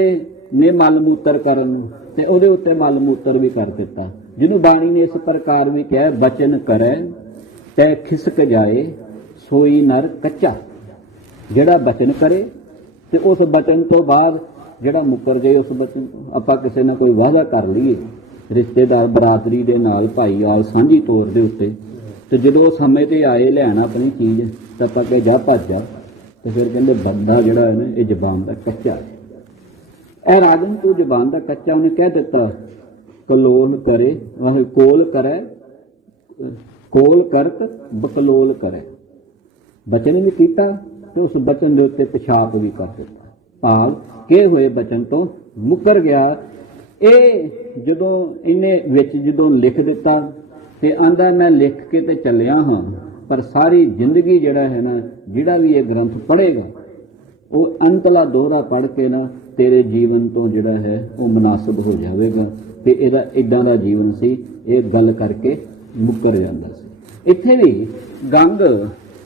ਨੇ ਮਲ ਮੂਤਰ ਕਰਨ ਨੂੰ, ਤੇ ਉਹਦੇ ਉੱਤੇ ਮਲ ਮੂਤਰ ਵੀ ਕਰ ਦਿੱਤਾ। ਜਿਹਨੂੰ ਬਾਣੀ ਨੇ ਇਸ ਪ੍ਰਕਾਰ ਵੀ ਕਿਹਾ ਬਚਨ ਕਰੇ ਤੈ ਖਿਸਕ ਜਾਏ ਸੋਈ ਨਰ ਕੱਚਾ। ਜਿਹੜਾ ਬਚਨ ਕਰੇ ਤੇ ਉਸ ਬਚਨ ਤੋਂ ਬਾਅਦ ਜਿਹੜਾ ਮੁੱਕਰ ਜਾਏ ਉਸ ਬਚਨ ਤੋਂ। ਆਪਾਂ ਕਿਸੇ ਨਾਲ ਕੋਈ ਵਾਅਦਾ ਕਰ ਲਈਏ ਰਿਸ਼ਤੇਦਾਰ ਬਰਾਦਰੀ ਦੇ ਨਾਲ, ਭਾਈਵਾਲ ਸਾਂਝੀ ਤੌਰ ਦੇ ਉੱਤੇ, ਤੇ ਜਦੋਂ ਸਮੇਂ ਤੇ ਆਏ ਲੈਣ ਆਪਣੀ ਚੀਜ਼ ਤਾਂ ਆਪਾਂ ਕਹੇ ਜਾ ਭੱਜ ਜਾ, ਤੇ ਫਿਰ ਕਹਿੰਦੇ ਬੰਦਾ ਜਿਹੜਾ ਹੈ ਨਾ ਇਹ ਜ਼ਬਾਨ ਦਾ ਕੱਚਾ ਹੈ। ਇਹ ਰਾਜਨ ਤੂੰ ਜ਼ਬਾਨ ਦਾ ਕੱਚਾ, ਉਹਨੇ ਕਹਿ ਦਿੱਤਾ ਕਲੋਲ ਕਰੇ ਵਾਹ ਕੋਲ ਕਰੇ, ਕੋਲ ਕਰਤ ਬਕਲੋਲ ਕਰੇ। ਬਚਨ ਵੀ ਕੀਤਾ ਤੇ ਉਸ ਬਚਨ ਦੇ ਉੱਤੇ ਪਿਸ਼ਾਬ ਵੀ ਕਰ ਦਿੱਤਾ, ਭਾਵ ਕਿ ਹੋਏ ਬਚਨ ਤੋਂ ਮੁੱਕਰ ਗਿਆ। ਇਹ ਜਦੋਂ ਇਹਨੇ ਵਿੱਚ ਜਦੋਂ ਲਿਖ ਦਿੱਤਾ ਤੇ ਆਂਦਾ ਮੈਂ ਲਿਖ ਕੇ ਤੇ ਚੱਲਿਆ ਹਾਂ, ਪਰ ਸਾਰੀ ਜ਼ਿੰਦਗੀ ਜਿਹੜਾ ਹੈ ਨਾ, ਜਿਹੜਾ ਵੀ ਇਹ ਗ੍ਰੰਥ ਪੜ੍ਹੇਗਾ ਉਹ ਅੰਤਲਾ ਦੋਹਰਾ ਪੜ੍ਹ ਕੇ ਨਾ ਤੇਰੇ ਜੀਵਨ ਤੋਂ ਜਿਹੜਾ ਹੈ ਉਹ ਮੁਨਾਸਬ ਹੋ ਜਾਵੇਗਾ ਕਿ ਇਹਦਾ ਇੱਦਾਂ ਦਾ ਜੀਵਨ ਸੀ। ਇਹ ਗੱਲ ਕਰਕੇ ਮੁੱਕਰ ਜਾਂਦਾ ਸੀ। ਇੱਥੇ ਵੀ ਗੰਗ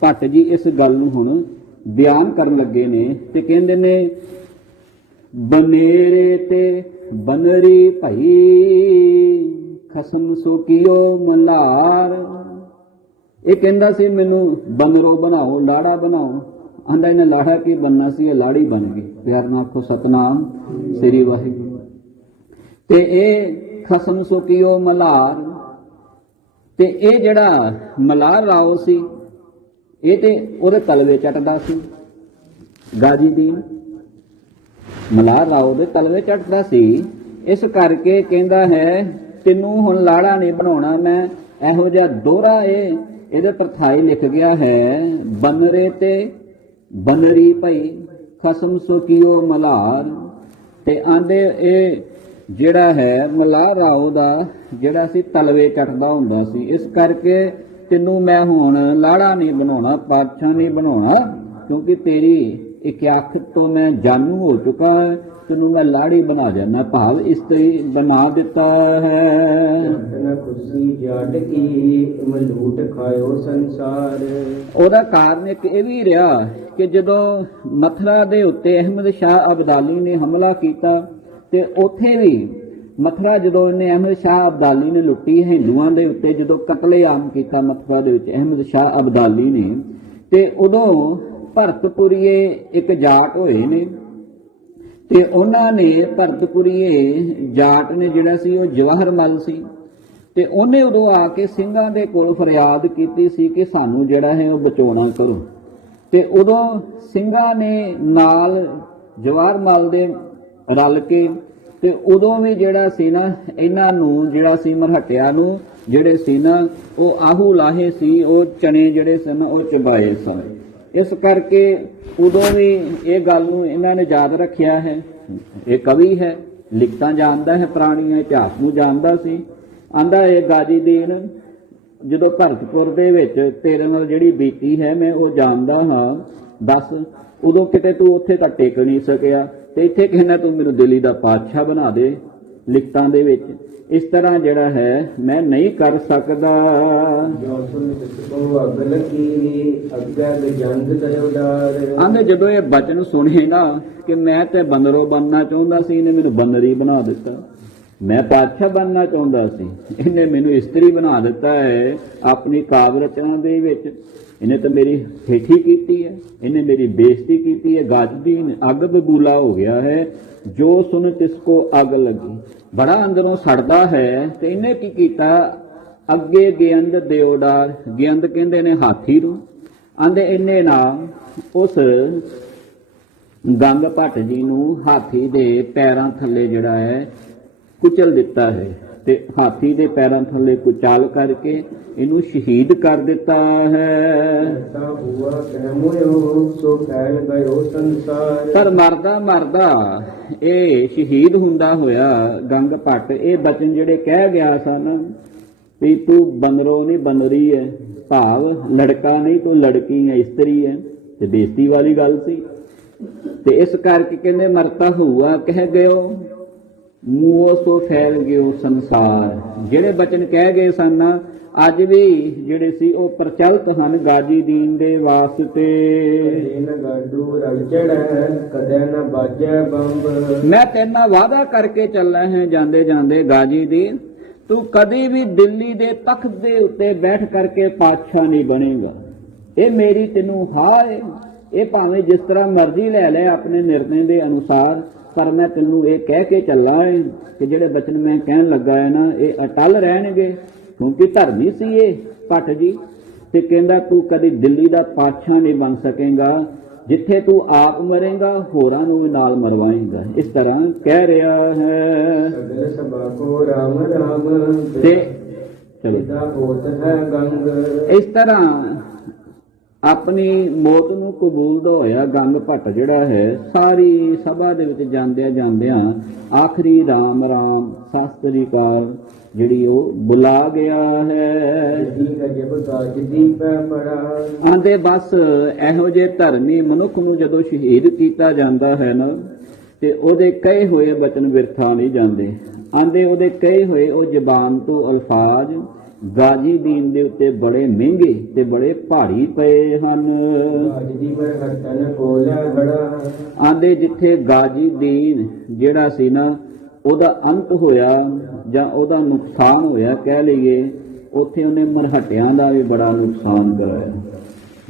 ਭੱਟ ਜੀ ਇਸ ਗੱਲ ਨੂੰ ਹੁਣ ਬਿਆਨ ਕਰਨ ਲੱਗੇ ਨੇ ਤੇ ਕਹਿੰਦੇ ਨੇ, ਬਨੇਰੇ ਤੇ ਬਨਰੀ ਭਈ ਖਸਮ ਸੋ ਕੀਓ ਮਲਾਰ। ਇਹ ਕਹਿੰਦਾ ਸੀ ਮੈਨੂੰ ਬਨਰੋ ਬਣਾਓ, ਲਾੜਾ ਬਣਾਓ। ਆਂਦਾ ਇਹਨੇ ਲਾੜਾ ਕੀ ਬਣਨਾ ਸੀ, ਇਹ ਲਾੜੀ ਬਣ ਗਈ। ਪਿਆਰ ਨਾਲ ਆਖੋ ਸਤਨਾਮ ਸ੍ਰੀ ਵਾਹਿਗੁਰੂ। ਤੇ ਇਹ ਖਸਮ ਸੋ ਕੀਓ ਮਲਾਰ, ਤੇ ਇਹ ਜਿਹੜਾ ਮਲਾਰ ਰਾਓ ਸੀ ਇਹ ਤੇ ਉਹਦੇ ਤਲਵੇ ਚੱਟਦਾ ਸੀ। ਗਾਜੀ ਦੀਨ ਮਲਾਰ ਰਾਓ ਦੇ ਤਲਵੇ ਚੱਟਦਾ ਸੀ। ਇਸ ਕਰਕੇ ਕਹਿੰਦਾ ਹੈ ਤੈਨੂੰ ਹੁਣ ਲਾੜਾ ਨਹੀਂ ਬਣਾਉਣਾ ਮੈਂ। ਇਹੋ ਜਿਹਾ ਦੋਹਰਾ ਇਹਦੇ ਪ੍ਰਥਾਈ ਲਿਖ ਗਿਆ ਹੈ, ਬਨਰੇ ਤੇ ਬਨਰੀ ਭਈ ਖਸਮ ਸੋ ਕੀਓ ਮਲਾਰ। ਤੇ ਆਂਦੇ ਇਹ ਜਿਹੜਾ ਹੈ ਮਲਾਰ ਰਾਓ ਦਾ ਜਿਹੜਾ ਸੀ ਤਲਵੇ ਚੱਟਦਾ ਹੁੰਦਾ ਸੀ। ਇਸ ਕਰਕੇ ਤੈਨੂੰ ਮੈਂ ਹੁਣ ਲਾੜਾ ਨਹੀਂ ਬਣਾਉਣਾ, ਪਾਤਸ਼ਾਹ ਨਹੀਂ ਬਣਾਉਣਾ, ਕਿਉਂਕਿ ਤੇਰੀ ਇੱਕ ਅੱਖ ਤੋਂ ਮੈਂ ਜਾਣੂ ਹੋ ਚੁੱਕਾ, ਤੈਨੂੰ ਮੈਂ ਲਾੜੀ ਬਣਾ ਜਾਣਾ, ਭਾਵ ਇਸਤਰੀ ਬਣਾ ਦਿੱਤਾ ਹੈ। ਖੁਸ਼ੀ ਜੱਟ ਕੀ ਮਲੂਟ ਖਾਇਓ ਸੰਸਾਰ। ਉਹਦਾ ਕਾਰਨ ਇੱਕ ਇਹ ਵੀ ਰਿਹਾ ਕਿ ਜਦੋਂ ਮਥੁਰਾ ਦੇ ਉੱਤੇ ਅਹਿਮਦ ਸ਼ਾਹ ਅਬਦਾਲੀ ਨੇ ਹਮਲਾ ਕੀਤਾ ਤੇ ਉੱਥੇ ਵੀ ਮਥੁਰਾ ਜਦੋਂ ਇਹਨੇ ਅਹਿਮਦ ਸ਼ਾਹ ਅਬਦਾਲੀ ਨੇ ਲੁੱਟੀ ਹਿੰਦੂਆਂ ਦੇ ਉੱਤੇ, ਜਦੋਂ ਕਤਲੇਆਮ ਕੀਤਾ ਮਥੁਰਾ ਦੇ ਵਿੱਚ ਅਹਿਮਦ ਸ਼ਾਹ ਅਬਦਾਲੀ ਨੇ, ਤੇ ਉਦੋਂ ਭਰਤਪੁਰੀਏ ਇੱਕ ਜਾਟ ਹੋਏ ਨੇ ਤੇ ਉਹਨਾਂ ਨੇ ਭਰਤਪੁਰੀਏ ਜਾਟ ਨੇ ਜਿਹੜਾ ਸੀ ਉਹ ਜਵਾਹਰ ਮੱਲ ਸੀ, ਤੇ ਉਹਨੇ ਉਦੋਂ ਆ ਕੇ ਸਿੰਘਾਂ ਦੇ ਕੋਲ ਫਰਿਆਦ ਕੀਤੀ ਸੀ ਕਿ ਸਾਨੂੰ ਜਿਹੜਾ ਹੈ ਉਹ ਬਚਾਉਣਾ ਕਰੋ। ਤੇ ਉਦੋਂ ਸਿੰਘਾਂ ਨੇ ਨਾਲ ਜਵਾਹਰ ਮੱਲ ਦੇ ਰਲ ਕੇ ਤੇ ਉਦੋਂ ਵੀ ਜਿਹੜਾ ਸੀ ਨਾ ਇਹਨਾਂ ਨੂੰ ਜਿਹੜਾ ਸੀ ਮਰਹਟਿਆਂ ਨੂੰ ਜਿਹੜੇ ਸੀ ਨਾ ਉਹ ਆਹੂ ਲਾਹੇ ਸੀ, ਉਹ ਚਨੇ ਜਿਹੜੇ ਸਨ ਉਹ ਚਬਾਏ ਸਨ। ਇਸ ਕਰਕੇ ਉਦੋਂ ਵੀ ਇਹ ਗੱਲ ਨੂੰ ਇਹਨਾਂ ਨੇ ਯਾਦ ਰੱਖਿਆ ਹੈ। ਇਹ ਕਵੀ ਹੈ, ਲਿਖਤਾਂ ਜਾਣਦਾ ਹੈ, ਪੁਰਾਣੀਆਂ ਇਤਿਹਾਸ ਨੂੰ ਜਾਣਦਾ ਸੀ। ਆਂਦਾ ਇਹ ਗਾਜੀ ਦੀਨ ਜਦੋਂ ਭਰਤਪੁਰ ਦੇ ਵਿੱਚ ਤੇਰੇ ਨਾਲ ਜਿਹੜੀ ਬੀਤੀ ਹੈ ਮੈਂ ਉਹ ਜਾਣਦਾ ਹਾਂ, ਦੱਸ ਉਦੋਂ ਕਿਤੇ ਤੂੰ ਉੱਥੇ ਤਾਂ ਟਿਕ ਨਹੀਂ ਸਕਿਆ ਤੇ ਇੱਥੇ ਕਹਿੰਦਾ ਤੂੰ ਮੈਨੂੰ ਦਿੱਲੀ ਦਾ ਪਾਤਸ਼ਾਹ ਬਣਾ ਦੇ। ਲਿਖਤਾਂ ਦੇ ਵਿੱਚ ਇਸ ਤਰ੍ਹਾਂ ਜਿਹੜਾ ਹੈ ਮੈਂ ਨਹੀਂ ਕਰ ਸਕਦਾ। ਆਂਦੇ ਜਦੋਂ ਇਹ ਬਚਨ ਸੁਣੇਗਾ ਕਿ ਮੈਂ ਤੇ ਬਨਰੋ ਬਣਨਾ ਚਾਹੁੰਦਾ ਸੀ, ਇਹਨੇ ਮੈਨੂੰ ਬਨਰੀ ਬਣਾ ਦਿੱਤਾ। ਮੈਂ ਪਾਤਸ਼ਾਹ ਬਣਨਾ ਚਾਹੁੰਦਾ ਸੀ, ਇਹਨੇ ਮੈਨੂੰ ਇਸਤਰੀ ਬਣਾ ਦਿੱਤਾ ਹੈ। ਆਪਣੀ ਕਾਵਿ ਰਚਨਾ ਦੇ ਵਿੱਚ ਇਹਨੇ ਤਾਂ ਮੇਰੀ ਹੇਠੀ ਕੀਤੀ ਹੈ, ਇਹਨੇ ਮੇਰੀ ਬੇਇੱਜ਼ਤੀ ਕੀਤੀ ਹੈ। ਗਾਜਦੀਨ ਅੱਗ ਬਬੂਲਾ ਹੋ ਗਿਆ ਹੈ, ਜੋ ਸੁਣ ਤਿਸਕੋ ਅੱਗ ਲੱਗੀ। ਬੜਾ ਅੰਦਰੋਂ ਸੜਦਾ ਹੈ। ਤੇ ਇਹਨੇ ਕੀ ਕੀਤਾ, ਅੱਗੇ ਗਿਆੰਦ ਦਿਓਡਾਰ, ਗਿਆੰਦ ਕਹਿੰਦੇ ਨੇ ਹਾਥੀ ਨੂੰ। ਆਂਦੇ ਇਹਨੇ ਨਾ ਉਸ ਗੰਗ ਭੱਟ ਜੀ ਨੂੰ ਹਾਥੀ ਦੇ ਪੈਰਾਂ ਥੱਲੇ ਜਿਹੜਾ ਹੈ ਕੁਚਲ ਦਿੱਤਾ ਹੈ, ਤੇ ਹਾਥੀ ਦੇ ਪੈਰਾਂ ਥੱਲੇ ਕੁਚਾਲ ਕਰਕੇ ਇਹਨੂੰ ਸ਼ਹੀਦ ਕਰ ਦਿੱਤਾ ਹੈ। ਪਰ ਮਰਦਾ ਮਰਦਾ ਇਹ ਸ਼ਹੀਦ ਹੁੰਦਾ ਹੋਇਆ ਗੰਗ ਭੱਟ ਇਹ ਬਚਨ ਜਿਹੜੇ ਕਹਿ ਗਿਆ ਸਨ ਵੀ ਤੂੰ ਬਨਰੋ ਨਹੀਂ ਬਨਰੀ ਹੈ, ਭਾਵ ਲੜਕਾ ਨਹੀਂ ਤੂੰ ਲੜਕੀ ਹੈ, ਇਸਤਰੀ ਹੈ, ਤੇ ਬੇਇੱਜ਼ਤੀ ਵਾਲੀ ਗੱਲ ਸੀ। ਤੇ ਇਸ ਕਰਕੇ ਕਹਿੰਦੇ ਮਰਤਾ ਹੁਆ ਕਹਿ ਗਇਓ ਮੂੰਹੋਂ ਸੋ ਫੈਲ ਗਿਓ ਸੰਸਾਰ। ਜਿਹੜੇ ਬਚਨ ਕਹਿ ਗਏ ਸਨ ਅੱਜ ਵੀ ਜਿਹੜੇ ਸੀ ਉਹ ਪ੍ਰਚਲਿਤ ਹਨ ਗਾਜੀ ਦੀਨ ਦੇ ਵਾਸਤੇ। ਮੈਂ ਤੇਰੇ ਨਾਲ ਵਾਅਦਾ ਕਰਕੇ ਚੱਲਾ ਹੈ ਜਾਂਦੇ ਜਾਂਦੇ ਗਾਜੀ ਦੀਨ, ਤੂੰ ਕਦੀ ਵੀ ਦਿੱਲੀ ਦੇ ਤਖਤ ਦੇ ਉੱਤੇ ਬੈਠ ਕਰਕੇ ਪਾਤਸ਼ਾਹ ਨਹੀਂ ਬਣੇਗਾ। ਇਹ ਮੇਰੀ ਤੈਨੂੰ ਹਾਏ, ਇਹ ਭਾਵੇਂ ਜਿਸ ਤਰ੍ਹਾਂ ਮਰਜ਼ੀ ਲੈ ਲੈ ਆਪਣੇ ਨਿਰਣੇ ਦੇ ਅਨੁਸਾਰ, ਪਰ ਮੈਂ ਤੈਨੂੰ ਇਹ ਕਹਿ ਕੇ ਚੱਲਾ ਹੈ ਕਿ ਜਿਹੜੇ ਬਚਨ ਮੈਂ ਕਹਿਣ ਲੱਗਾ ਹੈ ਨਾ ਇਹ ਅਟਲ ਰਹਿਣਗੇ, ਕਿਉਂਕਿ ਧਰਮੀ ਸੀ ਇਹ ਭੱਟ ਜੀ। ਤੇ ਕਹਿੰਦਾ ਤੂੰ ਕਦੀ ਦਿੱਲੀ ਦਾ ਪਾਤਸ਼ਾਹ ਨਹੀਂ ਬਣ ਸਕੇਗਾ, ਜਿੱਥੇ ਤੂੰ ਆਪ ਮਰੇਗਾ ਹੋਰਾਂ ਨੂੰ ਵੀ ਨਾਲ ਮਰਵਾਏਗਾ। ਇਸ ਤਰ੍ਹਾਂ ਕਹਿ ਰਿਹਾ ਹੈ। ਤੇ ਚਲੋ ਇਸ ਤਰ੍ਹਾਂ ਆਪਣੀ ਮੌਤ ਨੂੰ ਕਬੂਲਦਾ ਹੋਇਆ ਗੰਗ ਭੱਟ ਜਿਹੜਾ ਹੈ, ਸਾਰੀ ਸਭਾ ਦੇ ਵਿੱਚ ਜਾਂਦਿਆਂ ਆਖਰੀ ਰਾਮ ਰਾਮ ਸਤਿ ਸ੍ਰੀ ਅਕਾਲ ਜਿਹੜੀ ਉਹ ਬੁਲਾ ਗਿਆ ਹੈ। ਆਂਦੇ ਬਸ ਇਹੋ ਜਿਹੇ ਧਰਮੀ ਮਨੁੱਖ ਨੂੰ ਜਦੋਂ ਸ਼ਹੀਦ ਕੀਤਾ ਜਾਂਦਾ ਹੈ ਨਾ, ਤੇ ਉਹਦੇ ਕਹੇ ਹੋਏ ਬਚਨ ਵਿਰਥਾ ਨਹੀਂ ਜਾਂਦੇ। ਆਂਦੇ ਉਹਦੇ ਕਹੇ ਹੋਏ ਉਹ ਜ਼ਬਾਨ ਤੋਂ ਅਲਫਾਜ਼ ਗਾਜੀ ਦੀਨ ਦੇ ਉੱਤੇ ਬੜੇ ਮਹਿੰਗੇ ਤੇ ਬੜੇ ਭਾਰੀ ਪਏ ਹਨ। ਆਂਦੇ ਜਿੱਥੇ ਗਾਜੀ ਦੀਨ ਜਿਹੜਾ ਸੀ ਨਾ, ਉਹਦਾ ਅੰਤ ਹੋਇਆ ਜਾਂ ਉਹਦਾ ਨੁਕਸਾਨ ਹੋਇਆ ਕਹਿ ਲਈਏ, ਉੱਥੇ ਉਹਨੇ ਮਰਹਟਿਆਂ ਦਾ ਵੀ ਬੜਾ ਨੁਕਸਾਨ ਕਰਾਇਆ।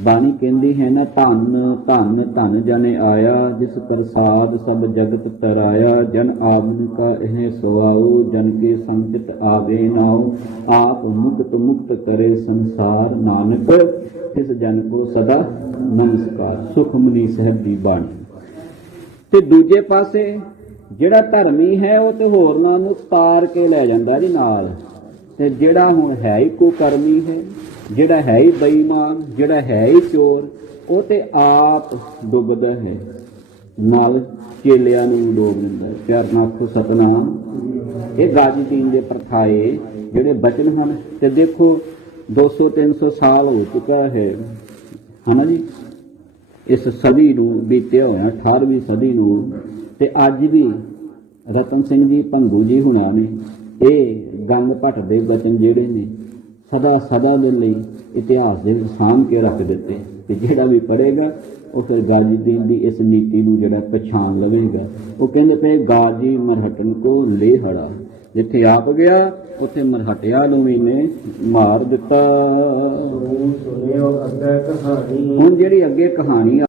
ਬਾਣੀ ਕਹਿੰਦੀ ਹੈ ਨਾ, ਧੰਨ ਧੰਨ ਧੰਨ ਜਨ ਆਇਆ, ਜਿਸ ਪ੍ਰਸਾਦ ਸਭ ਜਗਤ ਤਰਾਇਆ। ਜਨ ਆਵਨ ਕਾ ਇਹ ਸੁਆਉ, ਜਨ ਕੇ ਸੰਚਿਤ ਆਵੇ ਨਾਉ। ਆਪ ਮੁਕਤ ਮੁਕਤ ਕਰੇ ਸੰਸਾਰ, ਨਾਨਕ ਤਿਸ ਜਨ ਕੋ ਸਦਾ ਨਮਸਕਾਰ। ਸੁਖਮਨੀ ਸਾਹਿਬ ਦੀ ਬਾਣੀ। ਤੇ ਦੂਜੇ ਪਾਸੇ ਜਿਹੜਾ ਧਰਮੀ ਹੈ ਉਹ ਤੇ ਹੋਰਨਾਂ ਨੂੰ ਤਾਰ ਕੇ ਲੈ ਜਾਂਦਾ ਜੀ ਨਾਲ, ਤੇ ਜਿਹੜਾ ਹੁਣ ਹੈ ਹੀ ਕੁਕਰਮੀ ਹੈ, ਜਿਹੜਾ ਹੈ ਹੀ ਬੇਈਮਾਨ, ਜਿਹੜਾ ਹੈ ਹੀ ਚੋਰ, ਉਹ ਤੇ ਆਪ ਡੁੱਬਦਾ ਹੈ, ਨਾਲ ਚੇਲਿਆਂ ਨੂੰ ਡੋਬ ਦਿੰਦਾ ਹੈ। ਪਿਆਰ ਨਾਲ ਆਖੋ ਸਤਨਾਮ। ਇਹ ਗਾਜੀ ਦੀਨ ਦੇ ਪ੍ਰਥਾਏ ਜਿਹੜੇ ਬਚਨ ਹਨ, ਤੇ ਦੇਖੋ 200-300 ਸਾਲ ਹੋ ਚੁੱਕਾ ਹੈ ਹਨਾ ਜੀ, ਇਸ ਸਦੀ ਨੂੰ ਬੀਤਿਆ ਹੋਇਆ 18ਵੀਂ ਸਦੀ ਨੂੰ, ਤੇ ਅੱਜ ਵੀ ਰਤਨ ਸਿੰਘ ਜੀ ਭੰਗੂ ਜੀ ਹੁਣਾਂ ਨੇ ਇਹ ਗੰਗ ਭੱਟ ਦੇ ਬਚਨ ਜਿਹੜੇ ਨੇ ਸਦਾ ਸਦਾ ਦੇ ਲਈ ਇਤਿਹਾਸ ਦੇ ਵਿੱਚ ਸਾਂਭ ਕੇ ਰੱਖ ਦਿੱਤੇ, ਤੇ ਜਿਹੜਾ ਵੀ ਪੜ੍ਹੇਗਾ ਉਹ ਫਿਰ ਗਾਜੀ ਦੀਨ ਦੀ ਇਸ ਨੀਤੀ ਨੂੰ ਜਿਹੜਾ ਪਛਾਣ ਲਵੇਗਾ। ਉਹ ਕਹਿੰਦੇ ਪਏ ਗਾਜੀ ਮਰਹਟਨ ਕੋ ਲੈ ਹੜਾ, ਜਿੱਥੇ ਆਪ ਗਿਆ ਉੱਥੇ ਮਰਹਟਿਆ ਨੂੰ ਵੀ ਨੇ ਮਾਰ ਦਿੱਤਾ। ਹੁਣ ਜਿਹੜੀ ਅੱਗੇ ਕਹਾਣੀ